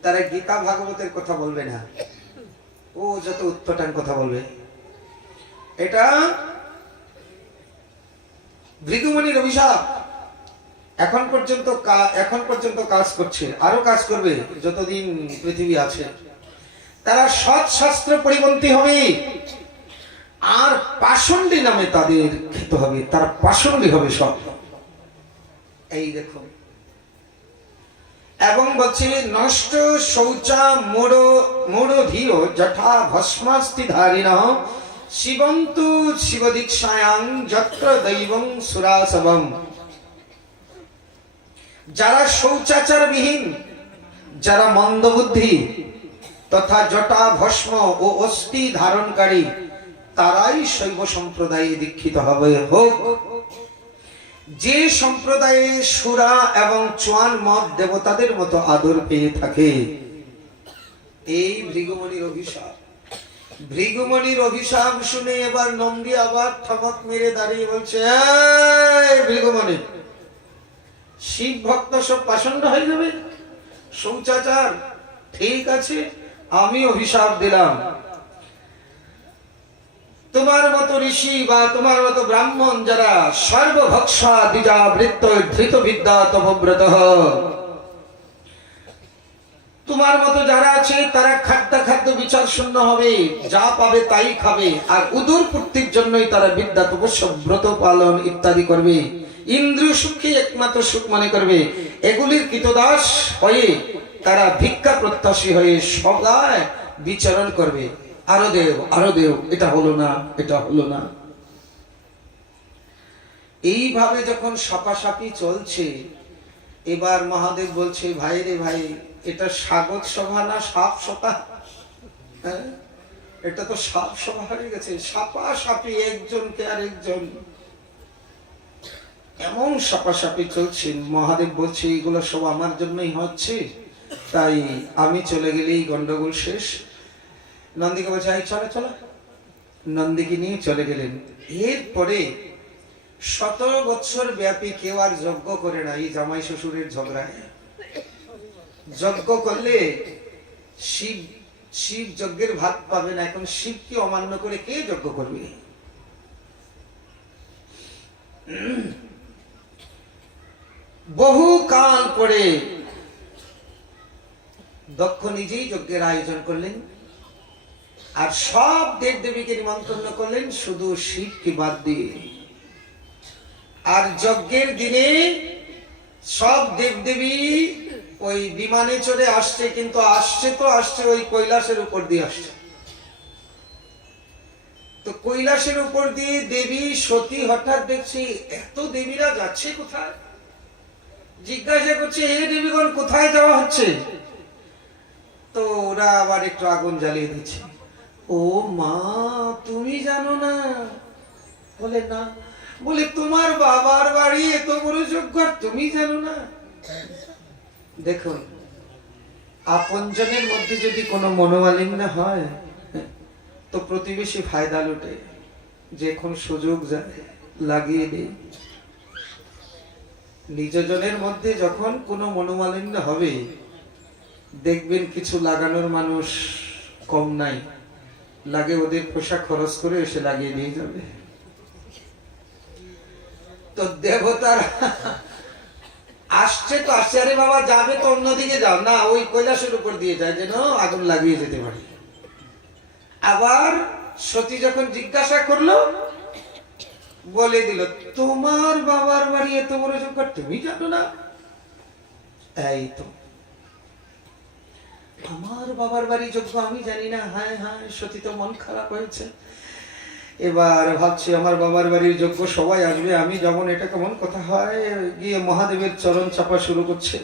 তারা গীতা ভাগবতের কথা বলবে না, ও যত উৎপটান কথা বলবে। এটা ভৃগুমণির অভিশাপ। এখন পর্যন্ত কাজ করছে, আরো কাজ করবে যতদিন পৃথিবী আছে। তারা সৎ শাস্ত্র পরিপন্থী হবে আর পাষণ্ডী নামে তাদের খেতে হবে, তারা পাষণ্ডী হবে সব। এই দেখো, এবং বলছে নষ্ট শৌচা মোড় ধীর যথা ভস্মাস্তি ধারিণঃ শিবন্তু শিবদীক্ষায়াং যত্র দৈবং সুরাসবম। যারা শৌচাচার বিহীন, যারা মন্দবুদ্ধি তথা জটা ভস্ম ও অস্থি ধারণকারী, তারাই শৈব সম্প্রদায়ে দীক্ষিত হবে। হোক যে সম্প্রদায়ে সুরা এবং চোয়ান মদ দেবতাদের মতো আদর পেয়ে থাকে। এই ভৃগুমণির অভিশাপ। ভৃগুমণির অভিশাপ শুনে এবার নন্দী আবার ঠমক মেরে দাঁড়িয়ে বলছে, এই ভৃগুমণি, শিব ভক্ত সব পাষণ্ড হয়ে যাবে, শৌচাচার, ঠিক আছে, আমি অভিশাপ দিলাম। তোমার মতো ঋষি বা তোমার মতো ব্রাহ্মণ যারা সর্বভক্ষা দ্বিজাবৃত্ত ধৃত বিদ্যা তপব্রত, তোমার মতো যারা আছে তারা খাদ্য বিচার শূন্য হবে, যা পাবে তাই খাবে, আর উদর পূর্তির জন্যই তারা বিদ্যা তপস্যা ব্রত পালন ইত্যাদি করবে, ইন্দ্রিয় সুখকে একমাত্র সুখ মনে করবে। এগুলির কৃতদাস হয়ে তারা ভিক্ষা প্রত্যাশী হয়ে সদায় বিচরণ করবে। আরো দেও, এটা হলো না। এইভাবে যখন সাপাসাপি চলছে, এবার মহাদেব বলছে, ভাই রে ভাই, এটা স্বাগত সভা না সাপ সভা? এটা তো সাপ সভা হয়ে গেছে। সাপাসাপি, একজনকে আর একজন এমন সাপাসাপি চলছে। মহাদেব বলছে, এগুলো সব আমার জন্যই হচ্ছে, তাই আমি চলে গেলেই গন্ডগোল শেষ। নন্দীকে বলছে, চলো। নন্দীকে নিয়ে চলে গেলেন। এরপরে 17 বছর ব্যাপী কেউ আর যজ্ঞ করে না। এই জামাই শ্বশুরের ঝগড়ায় যজ্ঞ করলে শিব শিব যজ্ঞের ভাগ পাবে না। এখন শিবকে অমান্য করে কে যজ্ঞ করবে? বহু কাল পরে দক্ষ নিজেই যজ্ঞের আয়োজন করলেন, আর সব দেব দেবীকে নিমন্ত্রণ করলেন, শুধু শিবকে বাদ দিয়ে। আর যজ্ঞের দিনে সব দেবদেবী ওই বিমানে চড়ে আসছে, কিন্তু আসছে ওই কৈলাসের উপর দিয়ে আসছে। তো কৈলাসের উপর দিয়ে দেবী সতী হঠাৎ দেখছি এত দেবীরা যাচ্ছে কোথায়, জিজ্ঞাসা করছে, হে দেবীগণ কোথায় যাওয়া হচ্ছে? তো ওরা আবার একটু আগুন জ্বালিয়ে দিচ্ছে। ও মা, তুমি জানো না? বলে না। বলে তোমার বাবার বাড়ি এত বড় যজ্ঞ তুমি জানো না? দেখুন, আপনজনের মধ্যে যদি কোনো মনোমালিন্য হয় তো প্রতিবেশী ফায়দা লুটে, যখন সুযোগ যায় লাগিয়ে দেয়। নিজজনের মধ্যে যখন কোনো মনোমালিন্য হবে, দেখবেন কিছু লাগানোর মানুষ কম নাই, লাগে ওদের পোশাক খরচ করে এসে লাগিয়ে দিয়ে যাবে। তো দেবতার আসছে তো আসছে, আরে বাবা যাবে তো অন্যদিকে যাও না, ওই কৈলাসের উপর দিয়ে যায় যেন আগুন লাগিয়ে যেতে পারে। আবার সতী যখন জিজ্ঞাসা করলো, বলে দিল, তোমার বাবার বাড়ি এত বড় যজ্ঞ তুমি জানো না? এই তো আমার বাবার বাড়ি যজ্ঞ আমি জানি না? হ্যাঁ হ্যাঁ। সতী তো মন খারাপ হয়েছে, এবার ভাবছি আমার বাবার বাড়ির যজ্ঞ সবাই আসবে, আমি যেমন, এটা কেমন কথা হয়? গিয়ে মহাদেবের চরণ চাপা শুরু করছে।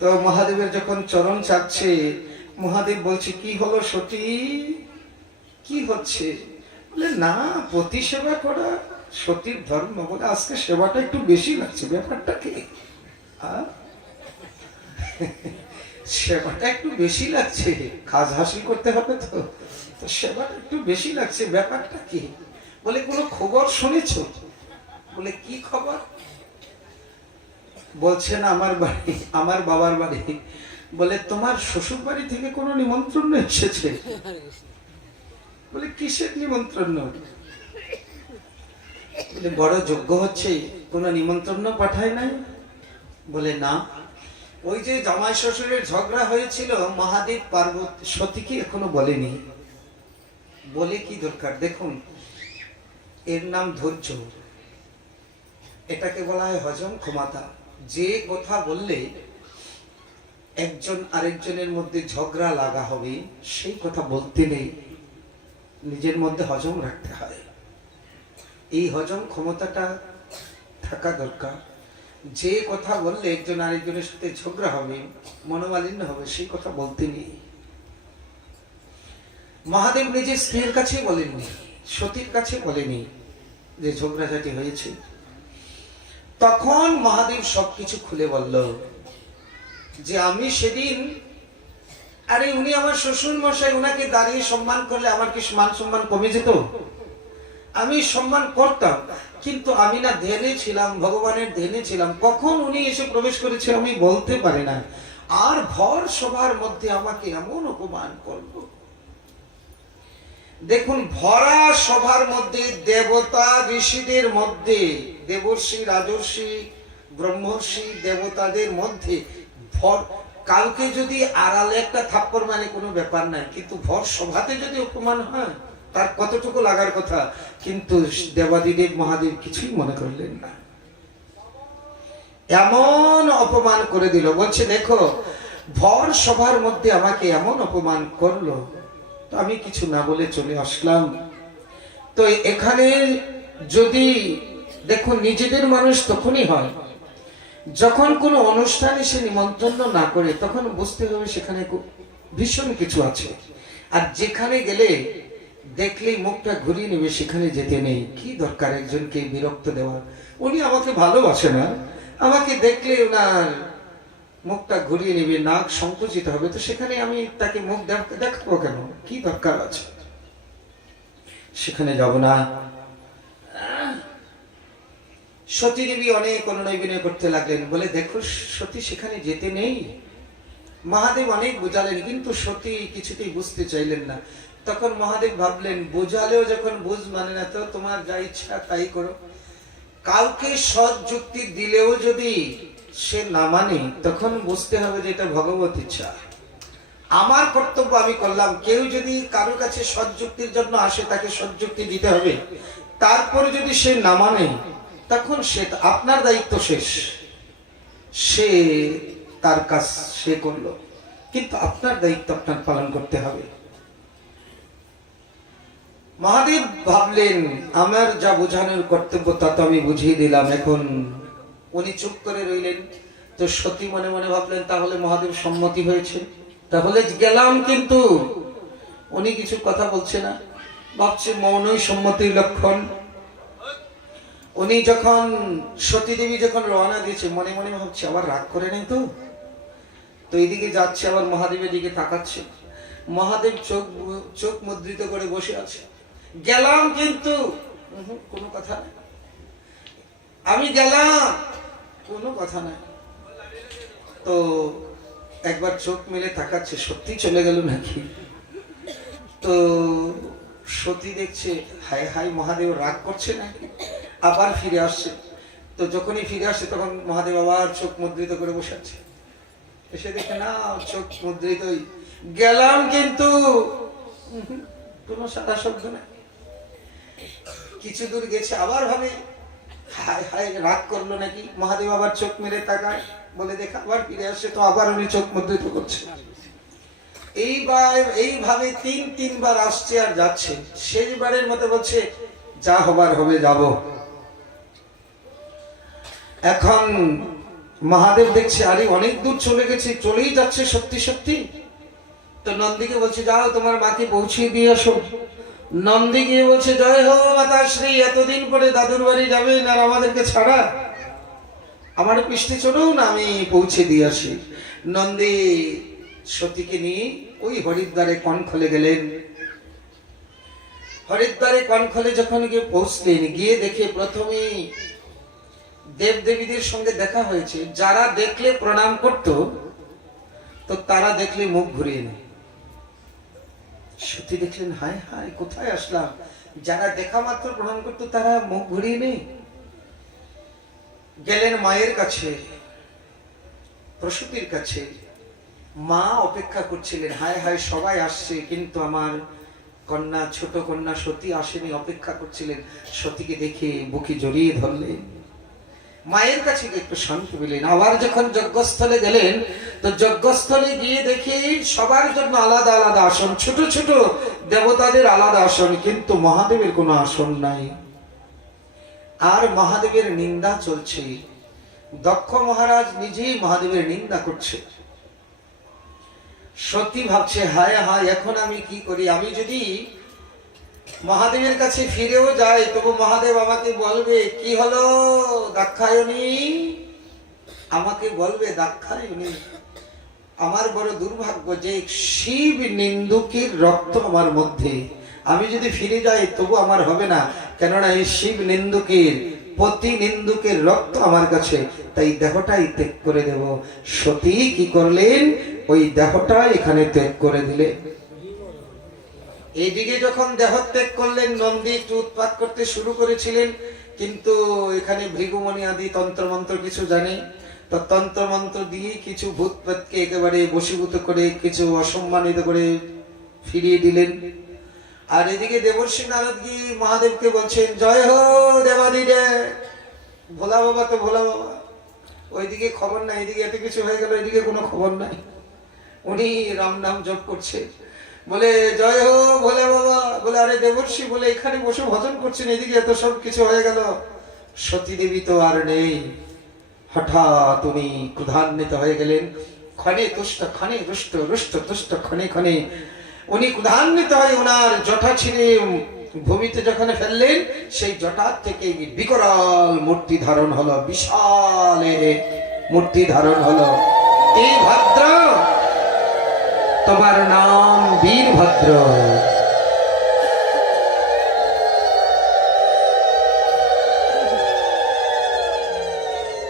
তো মহাদেবের যখন চরণ চাপছে, মহাদেব বলছে, কি হলো সতী, কি হচ্ছে? বলে না, পতি সেবা করা সতীর ধর্ম। বলে আজকে সেবাটা একটু বেশি লাগছে, ব্যাপারটা কি? সেবাটা একটু বেশি লাগছে, কাজ হাসিল করতে হবে তো, তো সেবাটা একটু বেশি লাগছে, ব্যাপারটা কি? বলে কোনো খবর শুনেছো? বলে কি খবর? বলছেন আমার বাড়ি, আমার বাবার বাড়ি। বলে তোমার শ্বশুর বাড়ি থেকে কোনো নিমন্ত্রণ এসেছে? বলে কিসের নিমন্ত্রণ? বলে বড় যজ্ঞ হচ্ছে, কোনো নিমন্ত্রণ পাঠায় নাই? বলে না, ওই যে জামাই শ্বশুরের ঝগড়া হয়েছিল, মহাদেব পার্বতী সতীকে এখনো বলেনি। বলে কি দরকার? দেখুন, এর নাম ধৈর্য, এটাকে বলা হয় হজম ক্ষমতা। যে কথা বললে একজন আরেকজনের মধ্যে ঝগড়া লাগা হবে, সেই কথা বলতে নেই, নিজের মধ্যে হজম রাখতে হয়। এই হজম ক্ষমতাটা থাকা দরকার। যে কথা বললে একজন আরেকজনের সাথে ঝগড়া হবে, মনোমালিন্য হবে, সেই কথা বলতে নেই। মহাদেব নিজের স্ত্রীর কাছে বলেননি, সতীর কাছে বলেনি যে ঝগড়াঝাটি হয়েছে। তখন মহাদেব সবকিছু খুলে বলল যে আমি সেদিন, আরে উনি আমার শ্বশুর মশাই, উনাকে দাঁড়িয়ে সম্মান করলে আমার কি মান সম্মান কমে যেত? আমি সম্মান করতাম, কিন্তু আমি না ধ্যানে ছিলাম, ভগবানের ধ্যানে ছিলাম, কখন উনি এসে প্রবেশ করেছে আমি বলতে পারি না। আর ভর সভার মধ্যে আমাকে এমন অপমান করলো। দেখুন, ভরা সভার মধ্যে দেবতা ঋষিদের মধ্যে, দেবর্ষি রাজর্ষি ব্রহ্মর্ষি দেবতাদের মধ্যে ভর, কাউকে যদি আড়ালে একটা থাপ্পড় মানে কোনো ব্যাপার নাই, কিন্তু ভর সভাতে যদি অপমান হয় তার কতটুকু লাগার কথা। কিন্তু দেবাদিদেব মহাদেব কিছুই মনে করলেন না, এমন অপমান করে দিল। বলছে দেখো, ভর সভার মধ্যে আমাকে এমন অপমান করলো, তো আমি কিছু না বলে চলে আসলাম। তো এখানে যদি দেখুন, নিজেদের মানুষ তখনই হয় যখন কোনো অনুষ্ঠানে সে নিমন্ত্রণ না করে, তখন বুঝতে হবে সেখানে ভীষণ কিছু আছে। আর যেখানে গেলে দেখলেই মুখটা ঘুরিয়ে নেবে, সেখানে যেতে নেই। কি দরকার একজনকে বিরক্ত দেওয়ার? উনি আমাকে ভালোবাসে না, আমাকে দেখলে ওনার মুখটা ঘুরিয়ে নেবে, নাক সংকুচিত হবে, তো সেখানে আমি তাকে মুখ দেখাবো কেন? কি দরকার আছে? সেখানে যাব না। সতী দেবী অনেক অনুনয় বিনয় করতে লাগলেন। বলে দেখো সতী, সেখানে যেতে নেই। মহাদেব অনেক বোঝালেন, কিন্তু সতী কিছুতেই বুঝতে চাইলেন না। তখন মহাদেব ভাবলেন, বোঝালেও যখন বুঝ মানে না, তো তোমার যা ইচ্ছা তাই করো। কাউকে সৎ যুক্তি দিলেও যদি সে না মানে, তখন বুঝতে হবে যে এটা ভগবত ইচ্ছা। আমার কর্তব্য আমি করলাম। কেউ যদি কারো কাছে সৎ যুক্তির জন্য আসে, তাকে সৎ যুক্তি দিতে হবে। তারপরে যদি সে না মানে, তখন সে আপনার দায়িত্ব শেষ, সে তার কাজ সে করলো, কিন্তু আপনার দায়িত্ব আপনার পালন করতে হবে। মহাদেব ভাবলেন, আমার যা বোঝানোর কর্তব্য তা তো আমি বুঝিয়ে দিলাম, এখন উনি চুপ করে রইলেন। তো সতী মনে মনে ভাবলেন, তাহলে মহাদেব সম্মতি হয়েছে, তাহলে গেলাম। কিন্তু উনি কিছু কথা বলছে না, ভাবছে মৌনই সম্মতির লক্ষণ। উনি যখন সতী দেবী যখন রওনা দিয়েছে, মনে মনে ভাবছে আবার রাগ করে নাই তো। তো এইদিকে যাচ্ছে, আবার মহাদেবের দিকে তাকাচ্ছে। মহাদেব চোখ মুদ্রিত করে বসে আছে। গেলাম, কিন্তু কোনো কথা নাই। আমি গেলাম, কোনো কথা নাই। তো একবার চোখ মেলে তাকাচ্ছে, সত্যি চলে গেল নাকি। তো সতী দেখছে, হায় হায়, মহাদেব রাগ করছে নাকি, আবার ফিরে আসছে। তো যখনই ফিরে আসছে, তখন মহাদেব আবার চোখ মুদ্রিত করে বসে আছে। এসে দেখে না, চোখ মুদ্রিতই। গেলাম, কিন্তু কোনো সারা শব্দ নাই। কিছু দূর গেছে, আবার ভাবে হায় হায়, রাগ করলো নাকি। মহাদেব আবার চোখ মেরে তাকায়, বলে দেখা, আবার ফিরে আসছে। তো আবার উনি চোখ মুদ্রিত করছে। এইভাবে তিনবার আসছে আর যাচ্ছে। শেষবারের মতো বলছে, যা হবার হবে, যাব। এখন মহাদেব দেখছে, আরে অনেক দূর চলে গেছে, চলেই যাচ্ছে সত্যি সত্যি। তো নন্দীকে বলছে, যাও তোমার মাকে পৌঁছিয়ে দিয়ে আসো। নন্দী গিয়ে বলছে, জয় হো মাতাশ্রী, এতদিন পরে দাদুর বাড়ি যাবেন আর আমাদেরকে ছাড়া, আমার পৃষ্ঠে চলুন, আমি পৌঁছে দিয়ে আসি। নন্দী সতীকে নিয়ে ওই হরিদ্বারে কনখলে গেলেন। হরিদ্বারে কনখলে যখন গিয়ে পৌঁছলেন, গিয়ে দেখে প্রথমে দেব দেবীদের সঙ্গে দেখা হয়েছে। যারা দেখলে প্রণাম করত, তো তারা দেখলে মুখ ঘুরিয়ে নেয়। সত্যি দেখলেন, হায় হায়, কোথায় আসলাম। যারা দেখা মাত্র প্রণাম করত, তারা মুখ ঘুরিয়ে নেই। গেলেন মায়ের কাছে, প্রসূতির কাছে। মা অপেক্ষা করছিলেন, হায় হায়, সবাই আসছে, কিন্তু আমার কন্যা, ছোট কন্যা সতী আসেনি, অপেক্ষা করছিলেন। সতীকে দেখে বুকে জড়িয়ে ধরলেন, মায়ের কাছে একটু শান্তি পেলেন। আবার যখন যজ্ঞস্থলে গেলেন, তো যজ্ঞস্থলে গিয়ে দেখে সবার জন্য আলাদা আলাদা আসন, ছোট ছোট দেবতাদের আলাদা আসন, কিন্তু মহাদেবের কোনো আসন নাই। আর মহাদেবের নিন্দা চলছে। দক্ষ মহারাজ নিজেই মহাদেবের নিন্দা করছে। সত্যি ভাবছে, হায় হায়, এখন আমি কি করি। আমি যদি মহাদেবের কাছে ফিরেও যাই, তবু মহাদেব আমাকে বলবে, কি হলো দাক্ষায়ণী, আমাকে বলবে দাক্ষায়ণী। আমার বড় দুর্ভাগ্য যে শিব নিন্দুকের রক্ত আমার মধ্যে। আমি যদি ফিরে যাই, তবু আমার হবে না, কেননা এই শিব নিন্দুকের, পতি নিন্দুকের রক্ত আমার কাছে। তাই দেহটাই ত্যাগ করে দেব। সতী কি করলেন, ওই দেহটা এখানে ত্যাগ করে দিলে। এইদিকে যখন দেহ ত্যাগ করলেন, নন্দী একটু উৎপাত করতে শুরু করেছিলেন, কিন্তু এখানে ভৃগুমণি আদি তন্ত্রমন্ত্র কিছু জানে। তো তন্ত্রমন্ত্র দিয়ে কিছু ভূতপ্রেতকে একেবারে বশীভূত করে, কিছু অসম্মানিত করে ফিরিয়ে দিলেন। আর এদিকে দেবর্ষি নারদ গিয়ে মহাদেবকে বলছেন, জয় হো দেবাদিদেব। ভোলা বাবা তো ভোলা বাবা, ওইদিকে খবর নাই, এদিকে এত কিছু হয়ে গেল, এদিকে কোনো খবর নাই। উনি রাম নাম জপ করছে, বলে জয় হো ভোলে বাবা। বলে আরে দেবর্ষি, বলে এখানে বসে ভজন করছেন, এদিকে এত সব কিছু হয়ে গেল। সতী দেবী তো আর নেই। হঠাৎ উনি ক্রোধান্বিত হয়ে গেলেন। ক্ষণে তুষ্ট, ক্ষণে রুষ্ট, রুষ্ট তুষ্ট, ক্ষণে ক্ষণে উনি ক্রোধান্বিত হয়ে ওনার জটা ছিঁড়ে ভূমিতে যখন ফেললেন, সেই জটার থেকে বিকরাল মূর্তি ধারণ হলো, বিশাল মূর্তি ধারণ হলো। এই ভদ্র, তোমার নাম বীরভদ্র।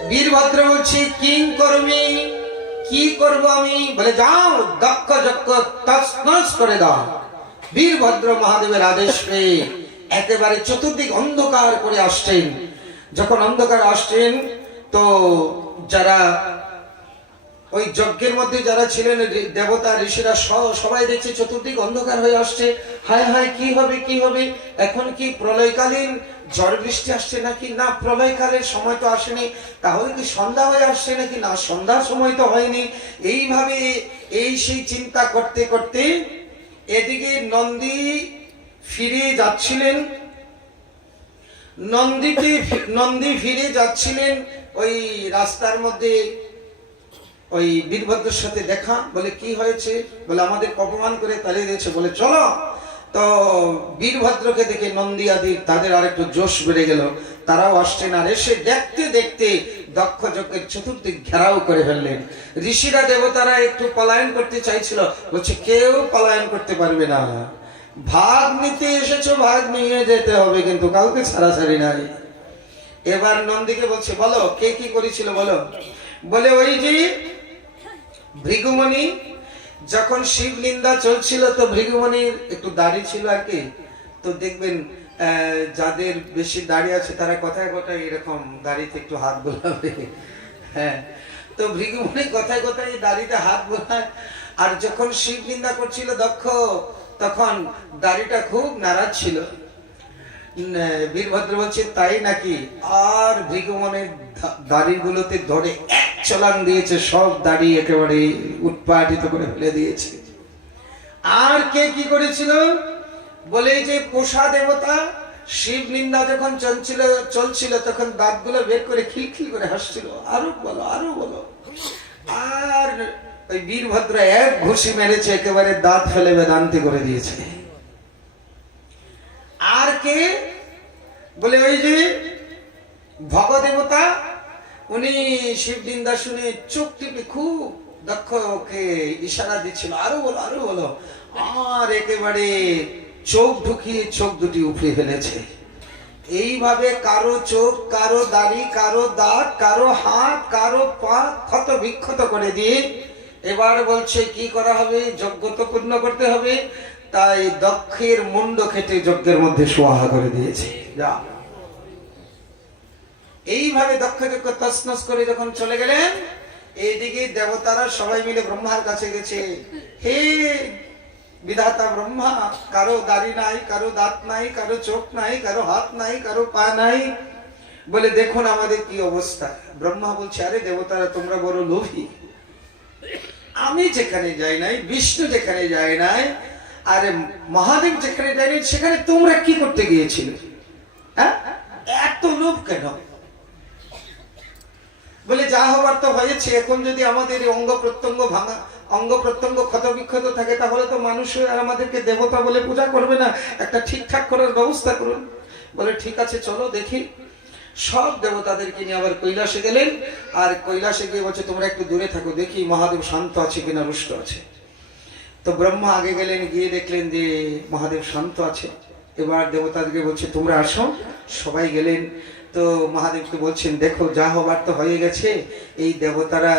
বীরভদ্র বলছি, কিং কর্মী কি করব আমি? বলে যাও দক্ষ যজ্ঞ তছনছ করে দাও। বীরভদ্র মহাদেবের আদেশ পেয়ে একেবারে চতুর্দিক অন্ধকার করে আসছেন। যখন অন্ধকার আসছেন তো যারা ওই যজ্ঞের মধ্যে যারা ছিলেন দেবতা ঋষিরা সবাই দেখছে চতুর্দিক অন্ধকার হয়ে আসছে। হায় হায় কি হবে কি হবে, এখন কি প্রলয়কালীন ঝড় বৃষ্টি আসছে নাকি? না, প্রলয়কালের সময় তো আসেনি। তাহলে কি সন্ধ্যা হয়ে আসছে নাকি? না, সন্ধ্যার সময় তো হয়নি। এইভাবে এই সেই চিন্তা করতে করতে এদিকে নন্দী ফিরে যাচ্ছিলেন। নন্দী ফিরে যাচ্ছিলেন। ওই রাস্তার মধ্যে ওই বীরভদ্রের সাথে দেখা। বলে কি হয়েছে? বলে আমাদের অপমান করে তাড়িয়ে দিয়েছে। বলে চলো। তো বীরভদ্রকে দেখে নন্দী আদি তাদের আর একটু জোশ বেড়ে গেল। তারাও আসছেন, আর এসে দেখতে দেখতে দক্ষ যজ্ঞের চতুর্দিক ঘেরাও করে ফেললেন। ঋষিরা দেবতারা একটু পলায়ন করতে চাইছিল, বলছে কেউ পলায়ন করতে পারবে না, ভাগ নিতে এসেছো, ভাগ নিয়ে যেতে হবে, কিন্তু কাউকে ছাড়াছাড়ি নাই। এবার নন্দীকে বলছে বলো কে কি করেছিল বলো। বলে ওই যে ভৃগুমণি, যখন শিব নিন্দা চলছিল তো ভৃগুমণির একটু দাড়ি ছিল আর কি। তো দেখবেন যাদের বেশি দাড়ি আছে তারা কথায় কথায় এরকম দাড়িতে একটু হাত বোলাবে। হ্যাঁ, তো ভৃগুমণি কথায় কথায় দাড়িতে হাত বোলায়। আর যখন শিব নিন্দা করছিল দক্ষ, তখন দাড়িটা খুব নারাজ ছিল। বীরভদ্র বলছে তাই নাকি? আর ভৃগুমণির দাড়িগুলোতে ধরে এক চলান দিয়েছে, সব দাড়ি একেবারে উৎপাটিত করে ফেলে দিয়েছে। আর কে কি করেছিল? বলে যে পোষা দেবতা শিব নিন্দা যখন চলছিল তখন দাঁতগুলো বের করে খিলখিল করে হাসছিল, আরো বলো আরো বলো। আর ওই বীরভদ্র এক ঘুষি মেরেছে, একেবারে দাঁত ফেলে বেদান্তি করে দিয়েছে। আর কে? বলে ওই যে ভগদেবতা, উনি শিব নিন্দা শুনে চোখ টিপে খুব দক্ষকে ইশারা দিচ্ছিল, আরো বলো আরো বলো। আর একেবারে চোখ ঢুকিয়ে চোখ দুটি উপড়ে ফেলেছে। এইভাবে কারো চোখ, কারো দাড়ি, কারো দাঁত, কারো হাত, কারো পা ক্ষত বিক্ষত করে দিয়ে এবার বলছে কি করা হবে? যজ্ঞ তো পূর্ণ করতে হবে। তাই দক্ষের মুন্ড কেটে যজ্ঞের মধ্যে সোহা করে দিয়েছে। যা, এইভাবে দক্ষ যজ্ঞ তছনছ করে যখন চলে গেলেন, এইদিকে দেবতারা সবাই মিলে ব্রহ্মার কাছে গেছে। হে বিধাতা ব্রহ্মা, কারো দাড়ি নাই, কারো দাঁত নাই, কারো চোখ নাই, কারো হাত নাই, কারো পা নাই, বলে দেখুন আমাদের কি অবস্থা। ব্রহ্মা বলছে আরে দেবতারা তোমরা বড় লোভী, আমি যেখানে যাই নাই, বিষ্ণু যেখানে যায় নাই, আরে মহাদেব যেখানে যায়নি সেখানে তোমরা কি করতে গিয়েছিলে? হ্যাঁ, এত লোভ কেন? বলে যা হবার তো হয়েছে, এখন যদি আমাদের অঙ্গ প্রত্যঙ্গ ভাঙা, অঙ্গ প্রত্যঙ্গ ক্ষত বিক্ষত থাকে তাহলে তো মানুষ আর আমাদেরকে দেবতা বলে পূজা করবে না, একটা ঠিকঠাক করার ব্যবস্থা করুন। বলে ঠিক আছে চলো দেখি। সব দেবতাদেরকে নিয়ে আবার কৈলাসে গেলেন। আর কৈলাসে গিয়ে বলছে তোমরা একটু দূরে থাকো, দেখি মহাদেব শান্ত আছে কিনা রুষ্ট আছে। তো ব্রহ্মা আগে গেলেন, গিয়ে দেখলেন যে মহাদেব শান্ত আছে। এবার দেবতাদেরকে বলছে তোমরা আসো। সবাই গেলেন। তো মহাদেবকে বলছেন দেখো যা হবার তো হয়ে গেছে, এই দেবতারা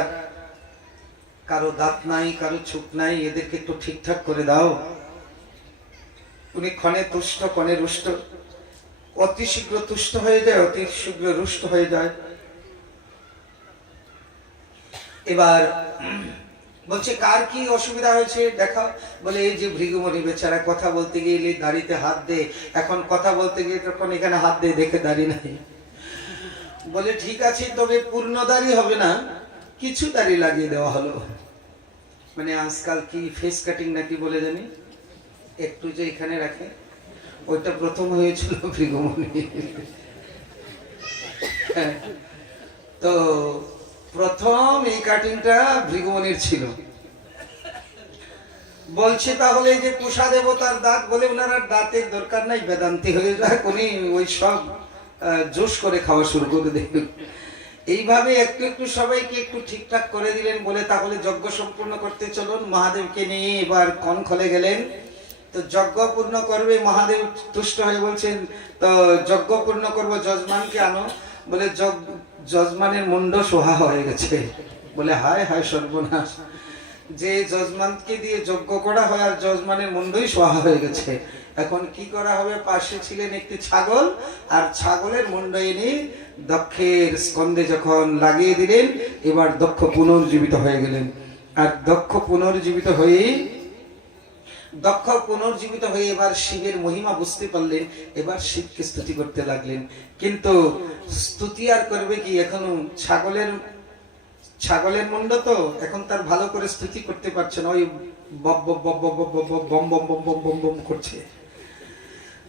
কারো দাঁত নাই, কারো চোখ নাই, এদেরকে একটু ঠিকঠাক করে দাও। উনি ক্ষণে তুষ্ট ক্ষণে রুষ্ট, অতি শীঘ্র তুষ্ট হয়ে যায়, অতি শীঘ্র রুষ্ট হয়ে যায়। এবার বলছে কার কি অসুবিধা হয়েছে দেখাও। বলে এই যে ভৃগুমণি বেচারা কথা বলতে গেলে দাড়িতে হাত দে, এখন কথা বলতে গিয়ে তখন এখানে হাত দে, দেখে দাড়ি নাই। বলে ঠিক আছে, তবে পূর্ণ দাড়ি হবে না, কিছু দাড়ি লাগিয়ে দেওয়া হলো। মানে আজকাল কি ফেস কাটিং নাকি বলে জানি, একটু যে এখানে রাখে, ওইটা প্রথম হয়েছিল ভৃগুমণি। তো প্রথম এই কাটিংটা ভৃগুমণির ছিল। বলছে তাহলে যে পোষা দেবতার দাঁত, বলে ওনার দাঁতের দরকার নাই, বেদান্তি হয়ে যায়, উনি ওই সব জোশ করে খাওয়া শুরু করে দেবেন। এইভাবে একটু একটু সবাইকে একটু ঠিকঠাক করে দিলেন। বলে তাহলে যজ্ঞ সম্পূর্ণ করতে চলুন। মহাদেবকে নিয়ে এবার কনখলে গেলেন। তো যজ্ঞ পূর্ণ করবে, মহাদেব তুষ্ট হয়ে বলছেন তো যজ্ঞ পূর্ণ করবো, যজমানকে আনো। বলে যজমানের মুন্ড সোহা হয়ে গেছে। বলে হায় হায় সর্বনাশ, যে যজমানকে দিয়ে যজ্ঞ করা হয় আর যজমানের মুন্ডই সোহা হয়ে গেছে, এখন কি করা হবে? পাশে ছিলেন একটি ছাগল, আর ছাগলের মুন্ড এনে দক্ষের স্কন্ধে যখন লাগিয়ে দিলেন, এবার দক্ষ পুনর্জীবিত হয়ে গেলেন। আর দক্ষ পুনর্জীবিত হয়ে এবার শিবের মহিমা বুঝতে পারলেন, এবার শিবকে স্তুতি করতে লাগলেন। কিন্তু স্তুতি আর করবে কি, এখনো ছাগলের মুন্ড তো, এখন তার ভালো করে স্তুতি করতে পারছে না, ওই বম বম বম বম বম বম বম বম বম বম বম করছে।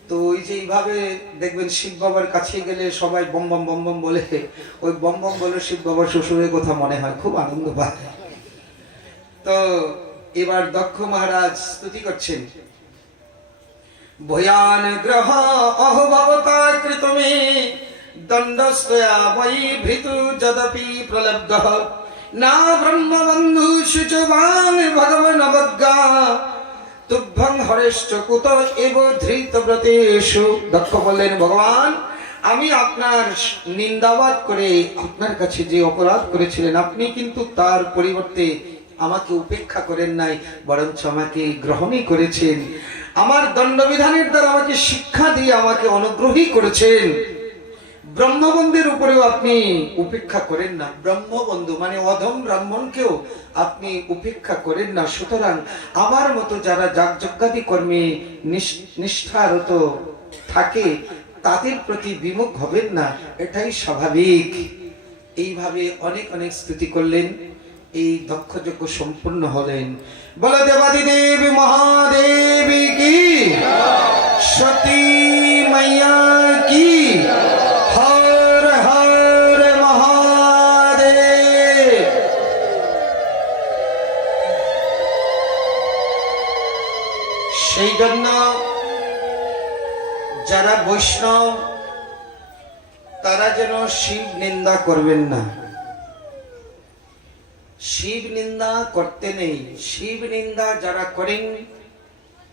তো ওই যে এইভাবে দেখবেন শিব বাবার কাছে গেলে সবাই বম বম বম বম বলে, ওই বম বম বলে শিব বাবার শ্বশুরের কথা মনে হয়, খুব আনন্দ পায়। তো এবার দক্ষ মহারাজ স্তুতি করছেন, ভয়ান গ্রহ অহভবতা কৃতমে দণ্ডস্তয়া বৈ ভৃতু যদপি প্রলব্ধ না ব্রহ্মবন্ধু শুচবান ভগবান অবজ্ঞা তুভ্যং হরেশ্চ কুত এব ধৃত ব্রতেষু। দক্ষ বললেন, ভগবান, আমি আপনার নিন্দাবাদ করে আপনার কাছে যে অপরাধ করেছিলেন, আপনি কিন্তু তার পরিবর্তে আমাকে উপেক্ষা করেন নাই, বরঞ্চ আমাকে গ্রহণই করেছেন। আমার দণ্ডবিধানের দ্বারা আমাকে শিক্ষা দিয়ে আমাকে অনুগ্রহী করেছেন। ব্রহ্মবন্ধের উপরেও আপনি উপেক্ষা করেন না, ব্রহ্মবন্ধু মানে অধম ব্রাহ্মণকেও আপনি উপেক্ষা করেন না। সুতরাং আমার মতো যারা যাগযজ্ঞাদি কর্মে নিষ্ঠারত থাকে, তাদের প্রতি বিমুখ হবেন না, এটাই স্বাভাবিক। এইভাবে অনেক অনেক স্তুতি করলেন, এই দক্ষ যজ্ঞ সম্পূর্ণ হলেন। বলে দেবাদিদেব মহাদেব কি, সতী মাইয়া কি, হর হর মহাদেব। সেই জন্য যারা বৈষ্ণব তারা যেন শিব নিন্দা করবেন না, শিব নিন্দা করতে নেই। শিব নিন্দা যারা করেন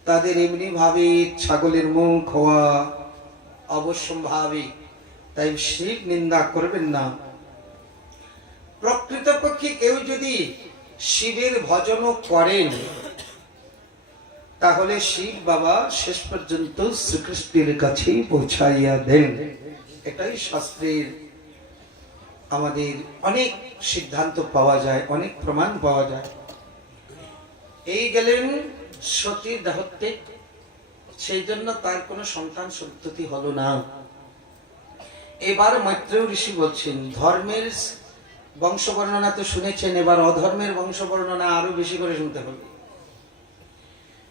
তাদের এমনি ভাবে ছাগলের মুখ হওয়া অবশ্যম্ভাবী, তাই শিব নিন্দা করবেন না। প্রকৃতপক্ষে কেউ যদি শিবের ভজনও করেন, তাহলে শিব বাবা শেষ পর্যন্ত শ্রীকৃষ্ণের কাছে পৌঁছাইয়া দেন। এটাই শাস্ত্রের আমাদের অনেক সিদ্ধান্ত পাওয়া যায়, অনেক প্রমাণ পাওয়া যায়। এই গেলেন সতীর দাহত্যে, সেই জন্য তার কোনো সন্তান সন্ততি হলো না। এবার মৈত্রেয় ঋষি বলছেন, ধর্মের বংশ বর্ণনা তো শুনেছেন, এবার অধর্মের বংশ বর্ণনা আরো বেশি করে শুনতে হবে।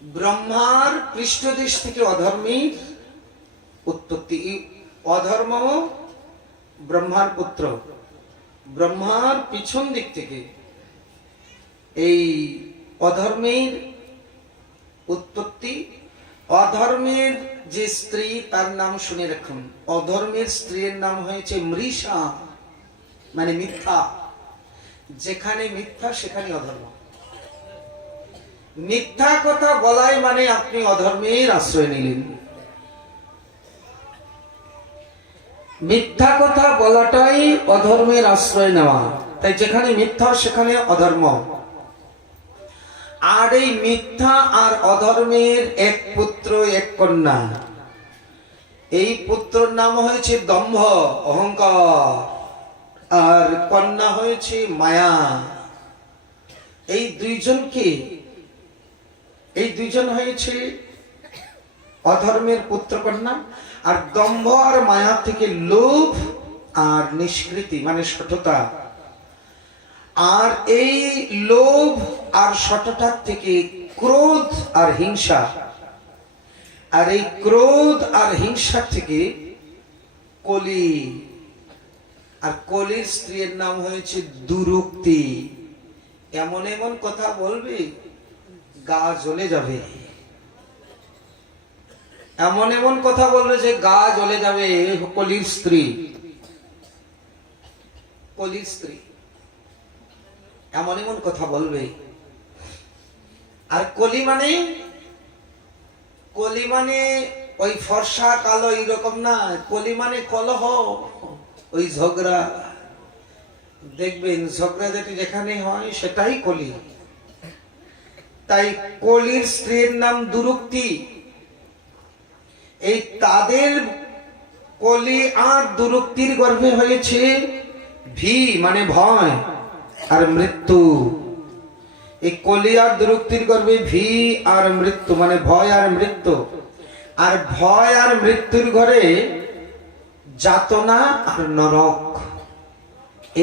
ব্রহ্মার পৃষ্ঠদেশ থেকে অধর্মের উৎপত্তি। অধর্ম ব্রহ্মার পুত্র, ব্রহ্মার পিছন দিক থেকে এই অধর্মের উৎপত্তি। অধর্মের যে স্ত্রী, তার নাম শুনে রাখুন, অধর্মের স্ত্রীর নাম হয়েছে মৃষা, মানে মিথ্যা। যেখানে মিথ্যা সেখানে অধর্ম। মিথ্যা কথা বলাই মানে আপনি অধর্মের আশ্রয় নিলেন। মিথ্যা কথা বলাটাই অধর্মের আশ্রয় নেওয়া, তাই যেখানে মিথ্যা সেখানে অধর্ম। আর এই মিথ্যা আর অধর্মের এক পুত্র এক কন্যা। এই পুত্রর নাম হয়েছে দম্ভ, অহংকার, আর কন্যা হয়েছে মায়া। এই দুইজন হয়েছে অধর্মের পুত্র কন্যা। আর দম্ভ আর মায়া থেকে লোভ আর নিষ্কৃতি মানে শঠতা, আর এই লোভ আর শঠতার থেকে ক্রোধ আর হিংসা, আর এই ক্রোধ আর হিংসা থেকে কলি। আর কলির স্ত্রীর নাম হয়েছে দুরুক্তি। এমন এমন কথা বলবে গা জ্বলে যাবে, এমন এমন কথা বলবে যে গা জ্বলে যাবে। কলির স্ত্রী, কলির স্ত্রী এমন এমন কথা বলবে। আর কলি মানে ওই ফর্সা কালো এইরকম না, কলি মানে কলহ, ওই ঝগড়া, দেখবেন ঝগড়াঝাটি যেখানে হয় সেটাই কলি। তাই কলির স্ত্রীর নাম দুরুক্তি। এই তাদের কলি আর দুরুক্তির গর্ভে হয়েছে ভি মানে ভয় আর মৃত্যু। এই কলি আর দুরুক্তির গর্ভে ভি আর মৃত্যু মানে ভয় আর মৃত্যু। আর ভয় আর মৃত্যুর ঘরে যাতনা আর নরক।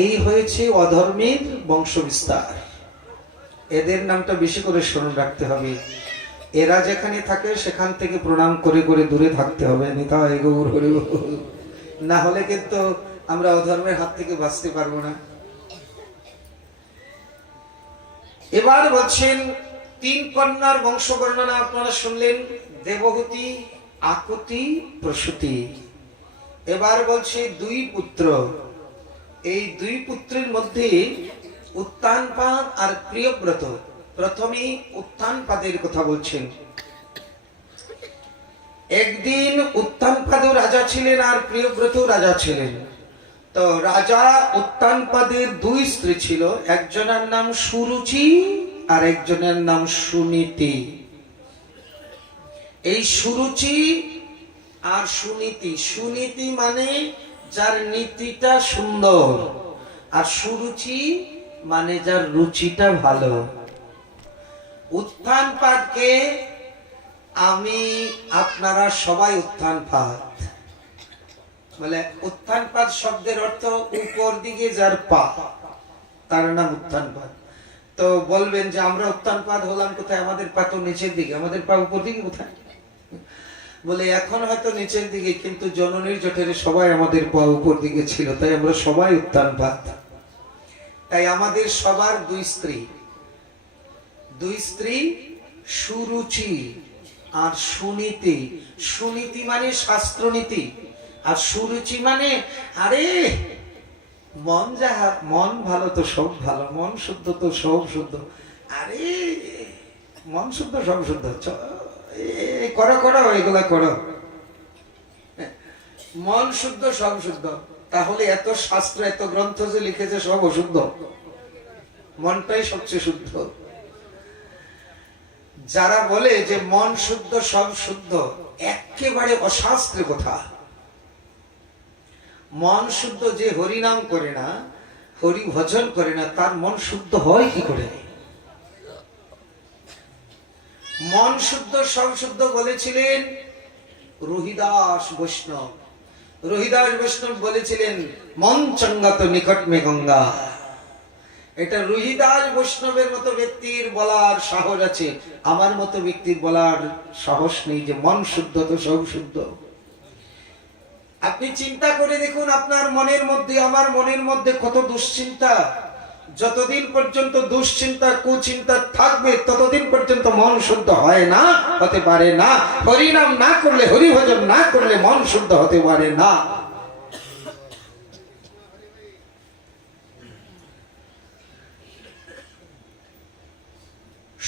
এই হয়েছে অধর্মের বংশ বিস্তার। এদের নামটা বেশি করে স্মরণ রাখতে হবে। এরা যেখানে থাকে সেখান থেকে প্রণাম করে করে দূরে থাকতে হবে। নিতাই গৌর হরি বল। না হলে কিন্তু আমরা অধর্মের হাত থেকে বাঁচতে পারবো না। এবার বলছেন তিন কন্যার বংশ বর্ণনা আপনারা শুনলেন, দেবহূতি, আকুতি, প্রসূতি। এবার বলছে দুই পুত্র। এই দুই পুত্রের মধ্যে উত্তানপাদ আর প্রিয়ব্রত। প্রথমে উত্তানপাদের কথা বলছেন। একদিন উত্তানপাদ রাজা ছিলেন আর প্রিয়ব্রত রাজা ছিলেন। তো রাজা উত্তানপাদের দুই স্ত্রী ছিল, একজনের নাম সুরুচি আর একজনের নাম সুনীতি। এই সুরুচি আর সুনীতি, সুনীতি মানে যার নীতিটা সুন্দর, আর সুরুচি মানে যার রুচিটা ভালো। উত্থানপাদকে আমি আপনারা সবাই উত্থানপাদ বলে। উত্থানপাদ শব্দের অর্থ উপর দিকে যার পা, তার নাম উত্থানপাদ। তো বলবেন যে আমরা উত্থানপাদ হলাম কোথায়? আমাদের পা তো নিচের দিকে, আমাদের পা উপর দিকে কোথায়? বলে এখন হয়তো নিচের দিকে, কিন্তু জননীর জঠরে সবাই আমাদের পা উপর দিকে ছিল, তাই আমরা সবাই উত্থানপাদ। তাই আমাদের সবার দুই স্ত্রী সুরুচি আর সুনীতি। সুনীতি মানে শাস্ত্রনীতি, আর সুরুচি মানে আরে মন যাহা, মন ভালো তো সব ভালো, মন শুদ্ধ তো সব শুদ্ধ। আরে মন শুদ্ধ সব শুদ্ধ, করো করো এগুলা করো, মন শুদ্ধ সব শুদ্ধ। তাহলে এত শাস্ত্র এত গ্রন্থ যে লিখেছে সব অশুদ্ধ, মনটাই সবচেয়ে শুদ্ধ। যারা বলে যে মন শুদ্ধ সব শুদ্ধ, একেবারে অশাস্ত্রের কথা। মন শুদ্ধ যে হরি নাম করে না, হরি ভজন করে না, তার মন শুদ্ধ হয় কি করে? মন শুদ্ধ সব শুদ্ধ বলেছিলেন রোহিদাস বৈষ্ণব। রোহিদাস বৈষ্ণব বলেছিলেন মন চঙ্গা তো নিকট মে গঙ্গা। এটা রোহিদাস বৈষ্ণবের মতো ব্যক্তির বলার সাহস আছে, আমার মতো ব্যক্তির বলার সাহস নেই যে মন শুদ্ধ তো সব শুদ্ধ। আপনি চিন্তা করে দেখুন, আপনার মনের মধ্যে আমার মনের মধ্যে কত দুশ্চিন্তা। যতদিন পর্যন্ত দুশ্চিন্তা কুচিন্তা থাকবে ততদিন পর্যন্ত মন শুদ্ধ হয় না, হতে পারে না। হরি নাম না করলে, হরি ভজন না করলে মন শুদ্ধ হতে পারে না।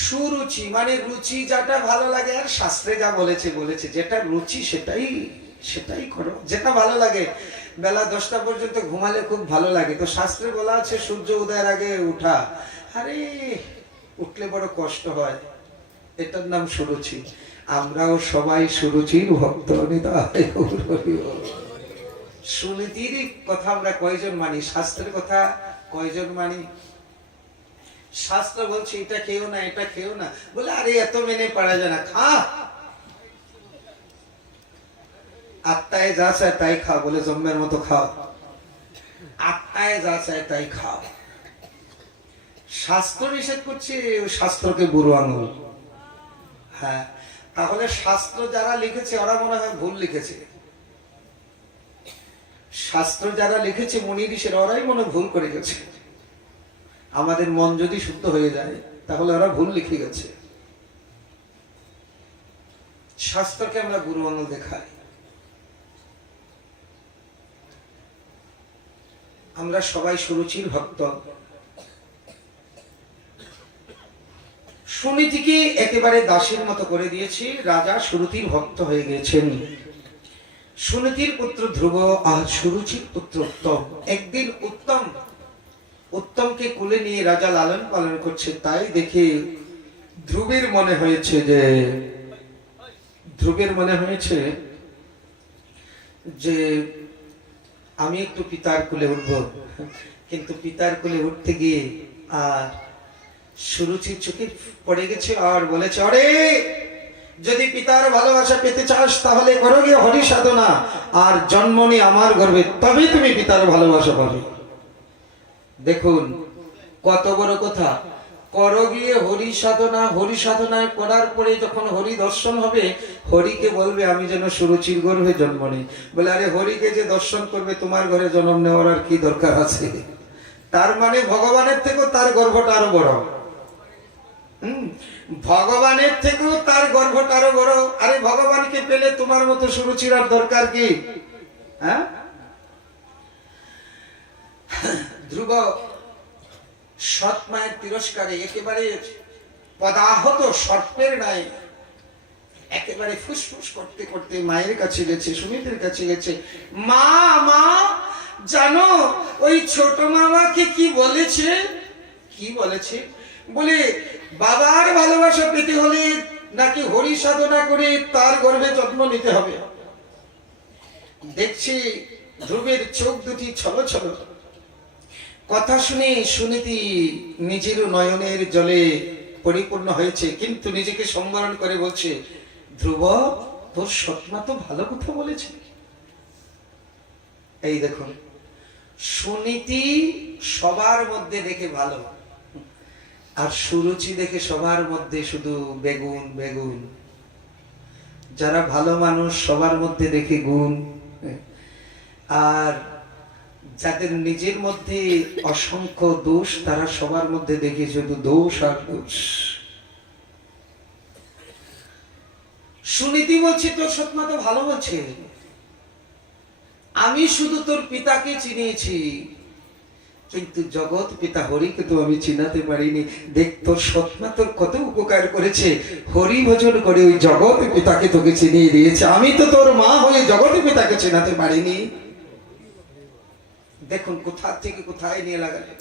সুরুচি মানে রুচি, যেটা ভালো লাগে। আর শাস্ত্রে যা বলেছে বলেছে, যেটা রুচি সেটাই সেটাই করো, যেটা ভালো লাগে। বেলা 10টা পর্যন্ত ঘুমালে খুব ভালো লাগে, তো শাস্ত্রে বলা আছে সূর্য উদয়ের আগে উঠা। আরে উঠলে বড় কষ্ট হয়, এটার নাম সুরুচি। আমরাও সবাই সুরুচির ভক্ত। সুনীতির কথা আমরা কয়জন মানি? শাস্ত্রের কথা কয়জন মানি? শাস্ত্র বলছে এটা খেও না, এটা খেও না, বলে আরে এত মেনে পারা যায় না, খা। আত্মায় যা চায় তাই খাও, বলে জম্মের মতো খাও। আত্মায় যা চায় তাই খাও। শাস্ত্র নিষেধ করছে, শাস্ত্রকে বুড়ো আঙুল। হ্যাঁ, তাহলে শাস্ত্র যারা লিখেছে ওরা মনে হয় ভুল লিখেছে। শাস্ত্র যারা লিখেছে মুনি ঋষিরা, ওরাই মনে ভুল করে গেছে। আমাদের মন যদি শুদ্ধ হয়ে যায় তাহলে ওরা ভুল লিখে গেছে। শাস্ত্রকে আমরা গুরু আঙুল দেখাই। আমরা সবাই সুরুচির ভক্ত। সুনীতিকে একেবারে দাসীর মতো করে দিয়েছি, রাজা সুরুচির ভক্ত হয়ে গেছেন। সুনীতির পুত্র ধ্রুব আর সুরুচির পুত্র উত্তম। একদিন উত্তম উত্তমকে কোলে নিয়ে রাজা লালন পালন করছে। তাই দেখে ধ্রুবের মনে হয়েছে যে আমি একটু পিতার কোলে উঠব। কিন্তু পিতার কোলে উঠতে গিয়ে আর সুরুচির চোখে পড়ে গেছে আর বলেছে, আরে যদি পিতার ভালোবাসা পেতে চাস তাহলে করো গিয়ে হরি সাধনা, আর জন্ম নি আমার গর্ভে, তবেই তুমি পিতার ভালোবাসা পাবে। দেখুন কত বড় কথা। করো গিয়ে হরি সাধনা, হরি সাধনায় করার পরে যখন হরি দর্শন হবে, হরিকে বলবে আমি যেন সুরুচির গর্ভে জন্ম নেই। বলে আরে হরিকে যে দর্শন করবে তোমার ঘরে জন্ম নেওয়ার আর কি দরকার আছে? তার মানে ভগবানের থেকেও তার গর্ভটা আরো বড়। ভগবানের থেকেও তার গর্ভটা আরো বড়। আরে ভগবানকে পেলে তোমার মতো সুরুচির আর দরকার কি? হ্যাঁ, ধ্রুব সৎ মায়ের তিরস্কারে একেবারে পদাহত সর্পের ন্যায় একেবারে ফুসফুস করতে করতে মায়ের কাছে গেছে, সুমিতের কাছে গেছে। মা মা জানো ওই ছোট মামাকে কি বলেছে? কি বলেছে? বলে বাবার ভালোবাসা পেতে হলে নাকি হরি সাধনা করে তার গর্ভে জন্ম নিতে হবে। দেখছি ধ্রুবের চোখ দুটি ছলো ছলো। কথা শুনে সুনীতি নিজের নয়নের জলে পরিপূর্ণ হয়েছে, কিন্তু নিজেকে সম্বরণ করে বলছে, ধ্রুব তোর সৎমা তো ভালো কথা বলেছে। এই দেখুন, সুনীতি সবার মধ্যে দেখে ভালো, আর সুরুচি দেখে সবার মধ্যে শুধু বেগুন বেগুন। যারা ভালো মানুষ সবার মধ্যে দেখে গুণ, আর যাদের নিজের মধ্যে অসংখ্য দোষ তারা সবার মধ্যে দেখে শুধু দোষ আর দোষ। সুনীতি বলছে তোর সৎমা তো ভালো বলছে, আমি শুধু তোর পিতাকে চিনিয়েছি, কিন্তু জগৎ পিতা হরিকে তো আমি চিনাতে পারিনি। দেখ তোর সৎমা তোর কত উপকার করেছে, হরি ভজন করে ওই জগৎ পিতাকে তোকে চিনিয়ে দিয়েছে। আমি তো তোর মা হয়ে জগৎ পিতাকে চিনাতে পারিনি। দেখুন কোথা থেকে কোথায় নিয়ে লাগালে।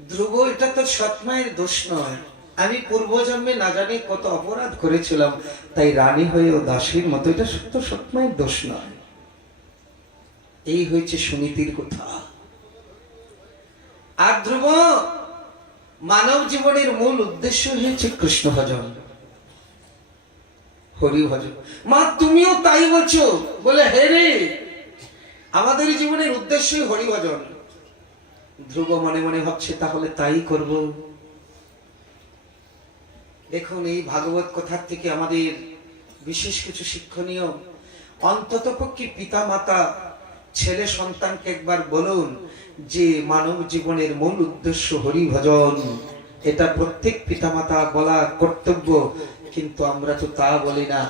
ধ্রুব, এটা তোর সৎমায়ের দোষ নয়। আমি পূর্বজন্মে না জানি কত অপরাধ করেছিলাম, তাই রানী হয়ে ও দাসীর মতো, এটা সত্য সৎমায়ের দোষ নয়। এই হয়েছে সুনীতির কথা। আর ধ্রুব, মানব জীবনের মূল উদ্দেশ্য হয়েছে কৃষ্ণ ভজন, হরি ভজন। মা তুমিও তাই বলছো? বলে হে রে, আমাদের জীবনের উদ্দেশ্যই হরি ভজন। ধ্রুব মনে মনে ভাবছে তাহলে তাই করব। দেখুন এই ভাগবত কথার থেকে আমাদের বিশেষ কিছু শিক্ষণীয়। অন্তত পক্ষে পিতা মাতা ছেলে সন্তানকে একবার বলুন যে মানব জীবনের মূল উদ্দেশ্য হরি ভজন। এটা প্রত্যেক পিতামাতা বলা কর্তব্য, কিন্তু আমরা তো তা বলি না।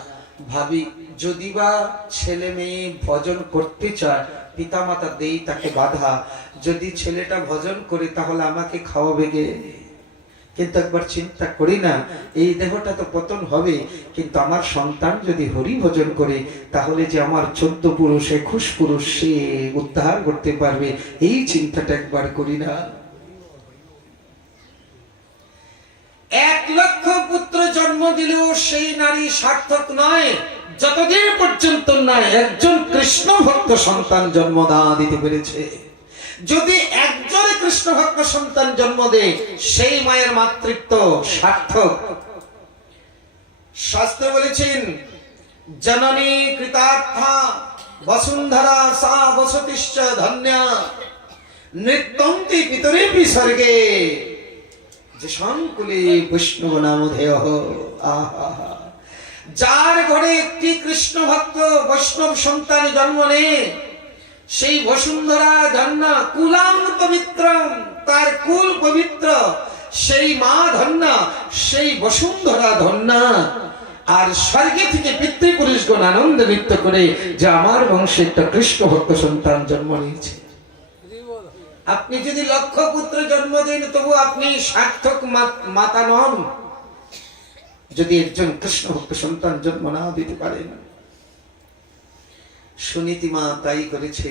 ভাবি যদি বা ছেলে মেয়ে ভজন করতে চায়, পিতামাতা দেই তাকে বাধা। যদি ছেলেটা ভজন করে তাহলে আমাকে খাওয়াবে গে। কিন্তু একবার চিন্তা করি না, এই দেহটা তো পতন হবে, কিন্তু আমার সন্তান যদি হরি ভজন করে তাহলে যে আমার 14 পুরুষ 21 পুরুষ সে উদ্ধার করতে পারবে, এই চিন্তাটা একবার করি না। 1 লক্ষ পুত্র জন্ম দিলেও সেই নারী সার্থক নয় যতদিন পর্যন্ত না একজন কৃষ্ণ ভক্ত সন্তান জন্ম দিতে পেরেছে। যদি একজন কৃষ্ণ ভক্ত সন্তান জন্ম দেয়, সেই মায়ের মাতৃত্ব সার্থক। শাস্ত্র বলেছেন, জননী কৃতার্থা বসুন্ধরা সা বসতিশ্চ ধন্যা নৃত্যন্তি পিতরেপি স্বর্গে যে সংকুলে বৈষ্ণব নামধেয়। আহা, যার ঘরে একটি কৃষ্ণ ভক্ত বৈষ্ণব সন্তান জন্ম নেয়, সেই বসুন্ধরা ধন্যা কুলাং পবিত্রম, তার কুল পবিত্র, সেই মা ধন্যা, সেই বসুন্ধরা ধন্যা। আর স্বর্গে থেকে পিতৃপুরুষগণ আনন্দ নৃত্য করে যে আমার বংশে একটা কৃষ্ণ ভক্ত সন্তান জন্ম নিয়েছে। আপনি যদি লক্ষ পুত্র জন্ম দেন তবু আপনি সার্থক মাতা নন যদি একজন কৃষ্ণ ভক্ত সন্তান জন্ম না দিতে পারেন। সুনীতি মা তাই করেছে।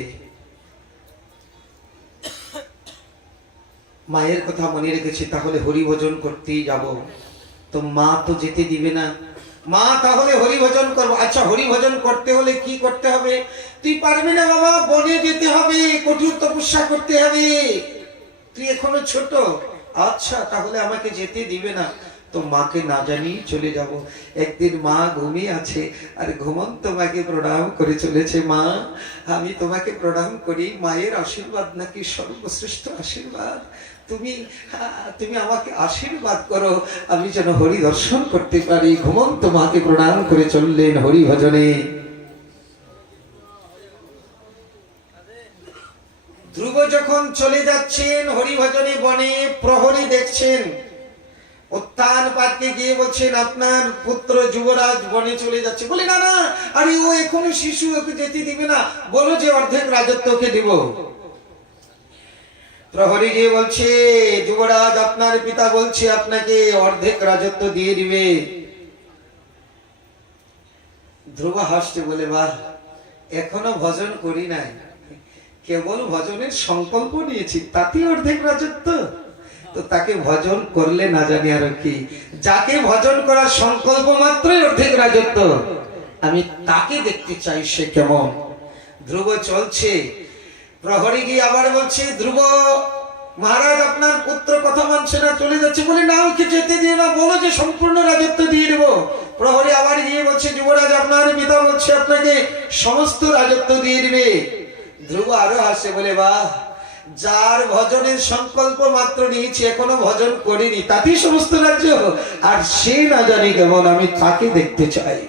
মায়ের কথা মনে রেখেছি, তাহলে হরিভজন করতেই যাব। তো মা তো যেতে দিবে না। মা তাহলে হরিভজন করবো। আচ্ছা, হরিভজন করতে হলে কি করতে হবে? তুই পারবি না বাবা, বনে যেতে হবে, কঠোর তপস্যা করতে হবে, তুই এখনো ছোট। আচ্ছা, তাহলে আমাকে যেতে দিবে না, তো মাকে না জানি চলে যাব। একদিন মা ঘুমিয়ে আছে, আর ঘুমন্ত মাকে প্রণাম করে চলেছে, মা আমি তোমাকে প্রণাম করি, মায়ের আশীর্বাদ নাকি সর্বশ্রেষ্ঠ আশীর্বাদ, তুমি তুমি আমাকে আশীর্বাদ করো, আমি যেন হরি দর্শন করতে পারি। ঘুমন্ত মাকে প্রণাম করে চললেন হরি ভজনে। ধ্রুব যখন চলে যাচ্ছেন হরিভজনে বনে, প্রহরী দেখছেন, উত্তান পার্কে গিয়ে বলছেন আপনার পুত্র যুবরাজ বনে চলে যাচ্ছে। বলে না না, আরে ও এখনো শিশু, ওকে যেতে দিবে না, বলো যে অর্ধেক রাজত্ব ওকে দিব। প্রহরী গিয়ে বলছে, যুবরাজ আপনার পিতা বলছে আপনাকে অর্ধেক রাজত্ব দিয়ে দিবে। ধ্রুব হাসতে বলে, বাহ, এখনো ভজন করি নাই, কেবল ভজনের সংকল্প নিয়েছি, তাতেই অর্ধেক রাজত্ব। তো তাকে ভজন করলে না জানি আর কি, যাকে ভজন করার সংকল্প মাত্রই অর্ধেক রাজত্ব, আমি তাকে দেখতে চাই সে কেমন। ধ্রুব চলছে, প্রহরী গিয়ে আবার বলছে, ধ্রুব মহারাজ আপনার পুত্র কথা মানছে না, চলে যাচ্ছে। বলে না, ওকে যেতে দিয়ে না, বলো যে সম্পূর্ণ রাজত্ব দিয়ে দেব। প্রহরী আবার গিয়ে বলছে, যুবরাজ আপনার পিতা বলছে আপনাকে সমস্ত রাজত্ব দিয়ে দিবে। ধ্রুব আরো হাসে, বলে বাহ, যার ভজনের সংকল্প মাত্র নিয়েছি, এখনো ভজন করিনি, তাতেই সমস্ত রাজ্য, আর সে না জানি কেমন, আমি তাকে দেখতে চাই।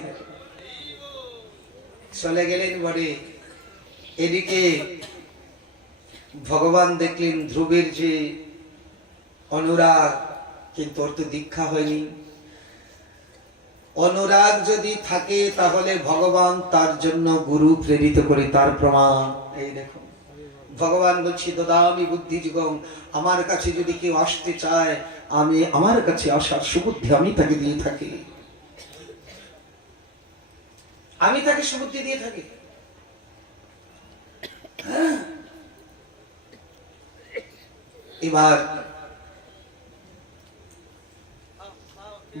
চলে গেলেন বনে। এদিকে ভগবান দেখলেন ধ্রুবের যে অনুরাগ, কিন্তু ওর তো দীক্ষা হয়নি। অনুরাগ যদি থাকে তাহলে ভগবান তার জন্য গুরু প্রেরিত করে, তার প্রমাণ এই দেখো। ভগবান বলছি, দদামি বুদ্ধি যুগম, আমার কাছে যদি কেউ আসতে চায়, আমি আমার কাছে আসার সুবুদ্ধি আমি তাকে দিয়ে থাকি, আমি তাকে সুবুদ্ধি দিয়ে থাকি। এবার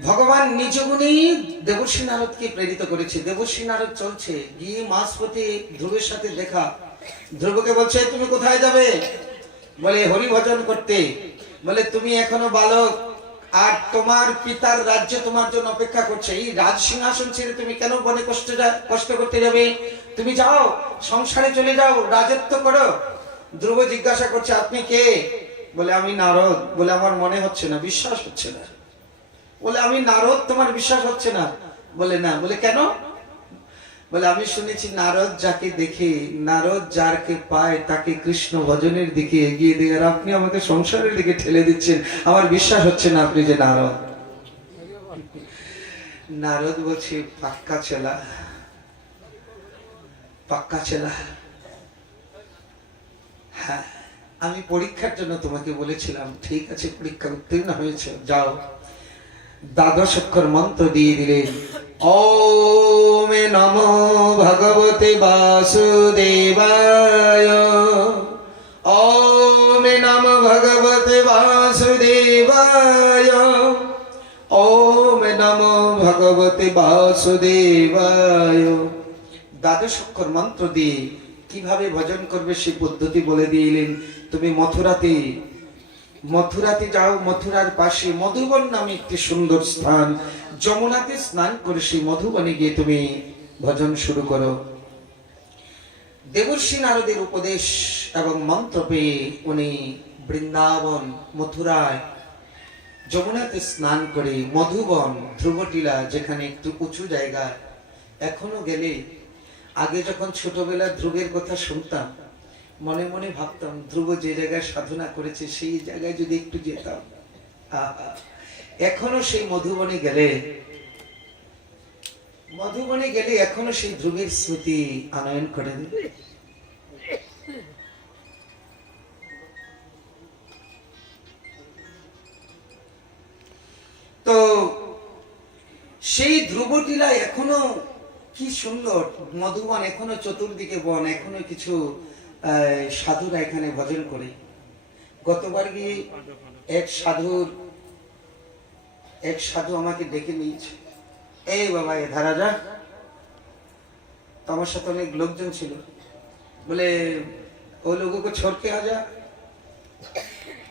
ভগবান নিজ গুণেই দেবর্ষী নারদকে প্রেরিত করেছে। দেবর্ষী নারদ চলছে, গিয়ে মাঝপথে ধ্রুবের সাথে দেখা। ধ্রুবকে বলছে, তুমি কোথায় যাবে? বলে হরি ভজন করতে। বলে তুমি এখনো বালক, আর তোমার পিতার রাজ্য তোমার জন্য অপেক্ষা করছে, এই রাজ সিংহাসন ছেড়ে তুমি কেন বনে কষ্ট করতে যাবে? তুমি যাও, সংসারে চলে যাও, রাজত্ব করো। ধ্রুব জিজ্ঞাসা করছে, আপনি কে? বলে আমি নারদ। বলে আমার মনে হচ্ছে না, বিশ্বাস হচ্ছে না। বলে আমি নারদ, তোমার বিশ্বাস হচ্ছে না? বলে না। বলে কেন? বলে আমি শুনেছি নারদ যাকে দেখে, নারদ যারকে পায় তাকে কৃষ্ণ ভজনের দিকে এগিয়ে দেয়, আর আপনি আমাকে সংসারের দিকে ঠেলে দিচ্ছেন, আমার বিশ্বাস হচ্ছে না আপনি যে নারদ। নারদ বলছে, পাক্কা চেলা, পাক্কা চেলা। হ্যাঁ, আমি পরীক্ষার জন্য তোমাকে বলেছিলাম, ঠিক আছে, পরীক্ষা উত্তীর্ণ হয়েছে, যাও। দ্বাদশ অক্ষর মন্ত্র দিয়ে দিলেন। ওম নমো ভগবতে বাসুদেবায়, ওম নমো ভগবতে বাসুদেবায়, ওম নমো ভগবতে বাসুদেবায়। দ্বাদশ অক্ষর মন্ত্র দিয়ে কিভাবে ভজন করবে সে পদ্ধতি বলে দিলেন। তুমি মথুরাতে যাও, মথুরার পাশে মধুবন নামে একটি সুন্দর স্থান, যমুনাতে স্নান করে সেই মধুবনে গিয়ে তুমি ভজন শুরু করো। দেবর্ষী নারদের উপদেশ এবং মন্ত্র পেয়ে উনি বৃন্দাবন, মথুরায় যমুনাতে স্নান করে মধুবন, ধ্রুবটিলা, যেখানে একটু উঁচু জায়গা, এখনো গেলে, আগে যখন ছোটবেলা ধ্রুবের কথা শুনতাম, মনে মনে ভাবতাম ধ্রুব যে জায়গায় সাধনা করেছে সেই জায়গায় যদি একটু যেতাম। এখনো সেই মধুবনে গেলে এখনো সেই ধ্রুবের স্মৃতি আনয়ন করে দেবে। তো সেই ধ্রুবটিলা এখনো কি সুন্দর, মধুবন এখনো চতুর্দিকে বন, এখনো কিছু সাধুরা এখানে ভজন করে। গতবার গিয়ে এক সাধু আমাকে ডেকে নিয়েছে, এই বাবা এ ধারা যা। তো আমার সাথে অনেক লোকজন ছিল, बोले वो लोगों को छोड़ के आ जा।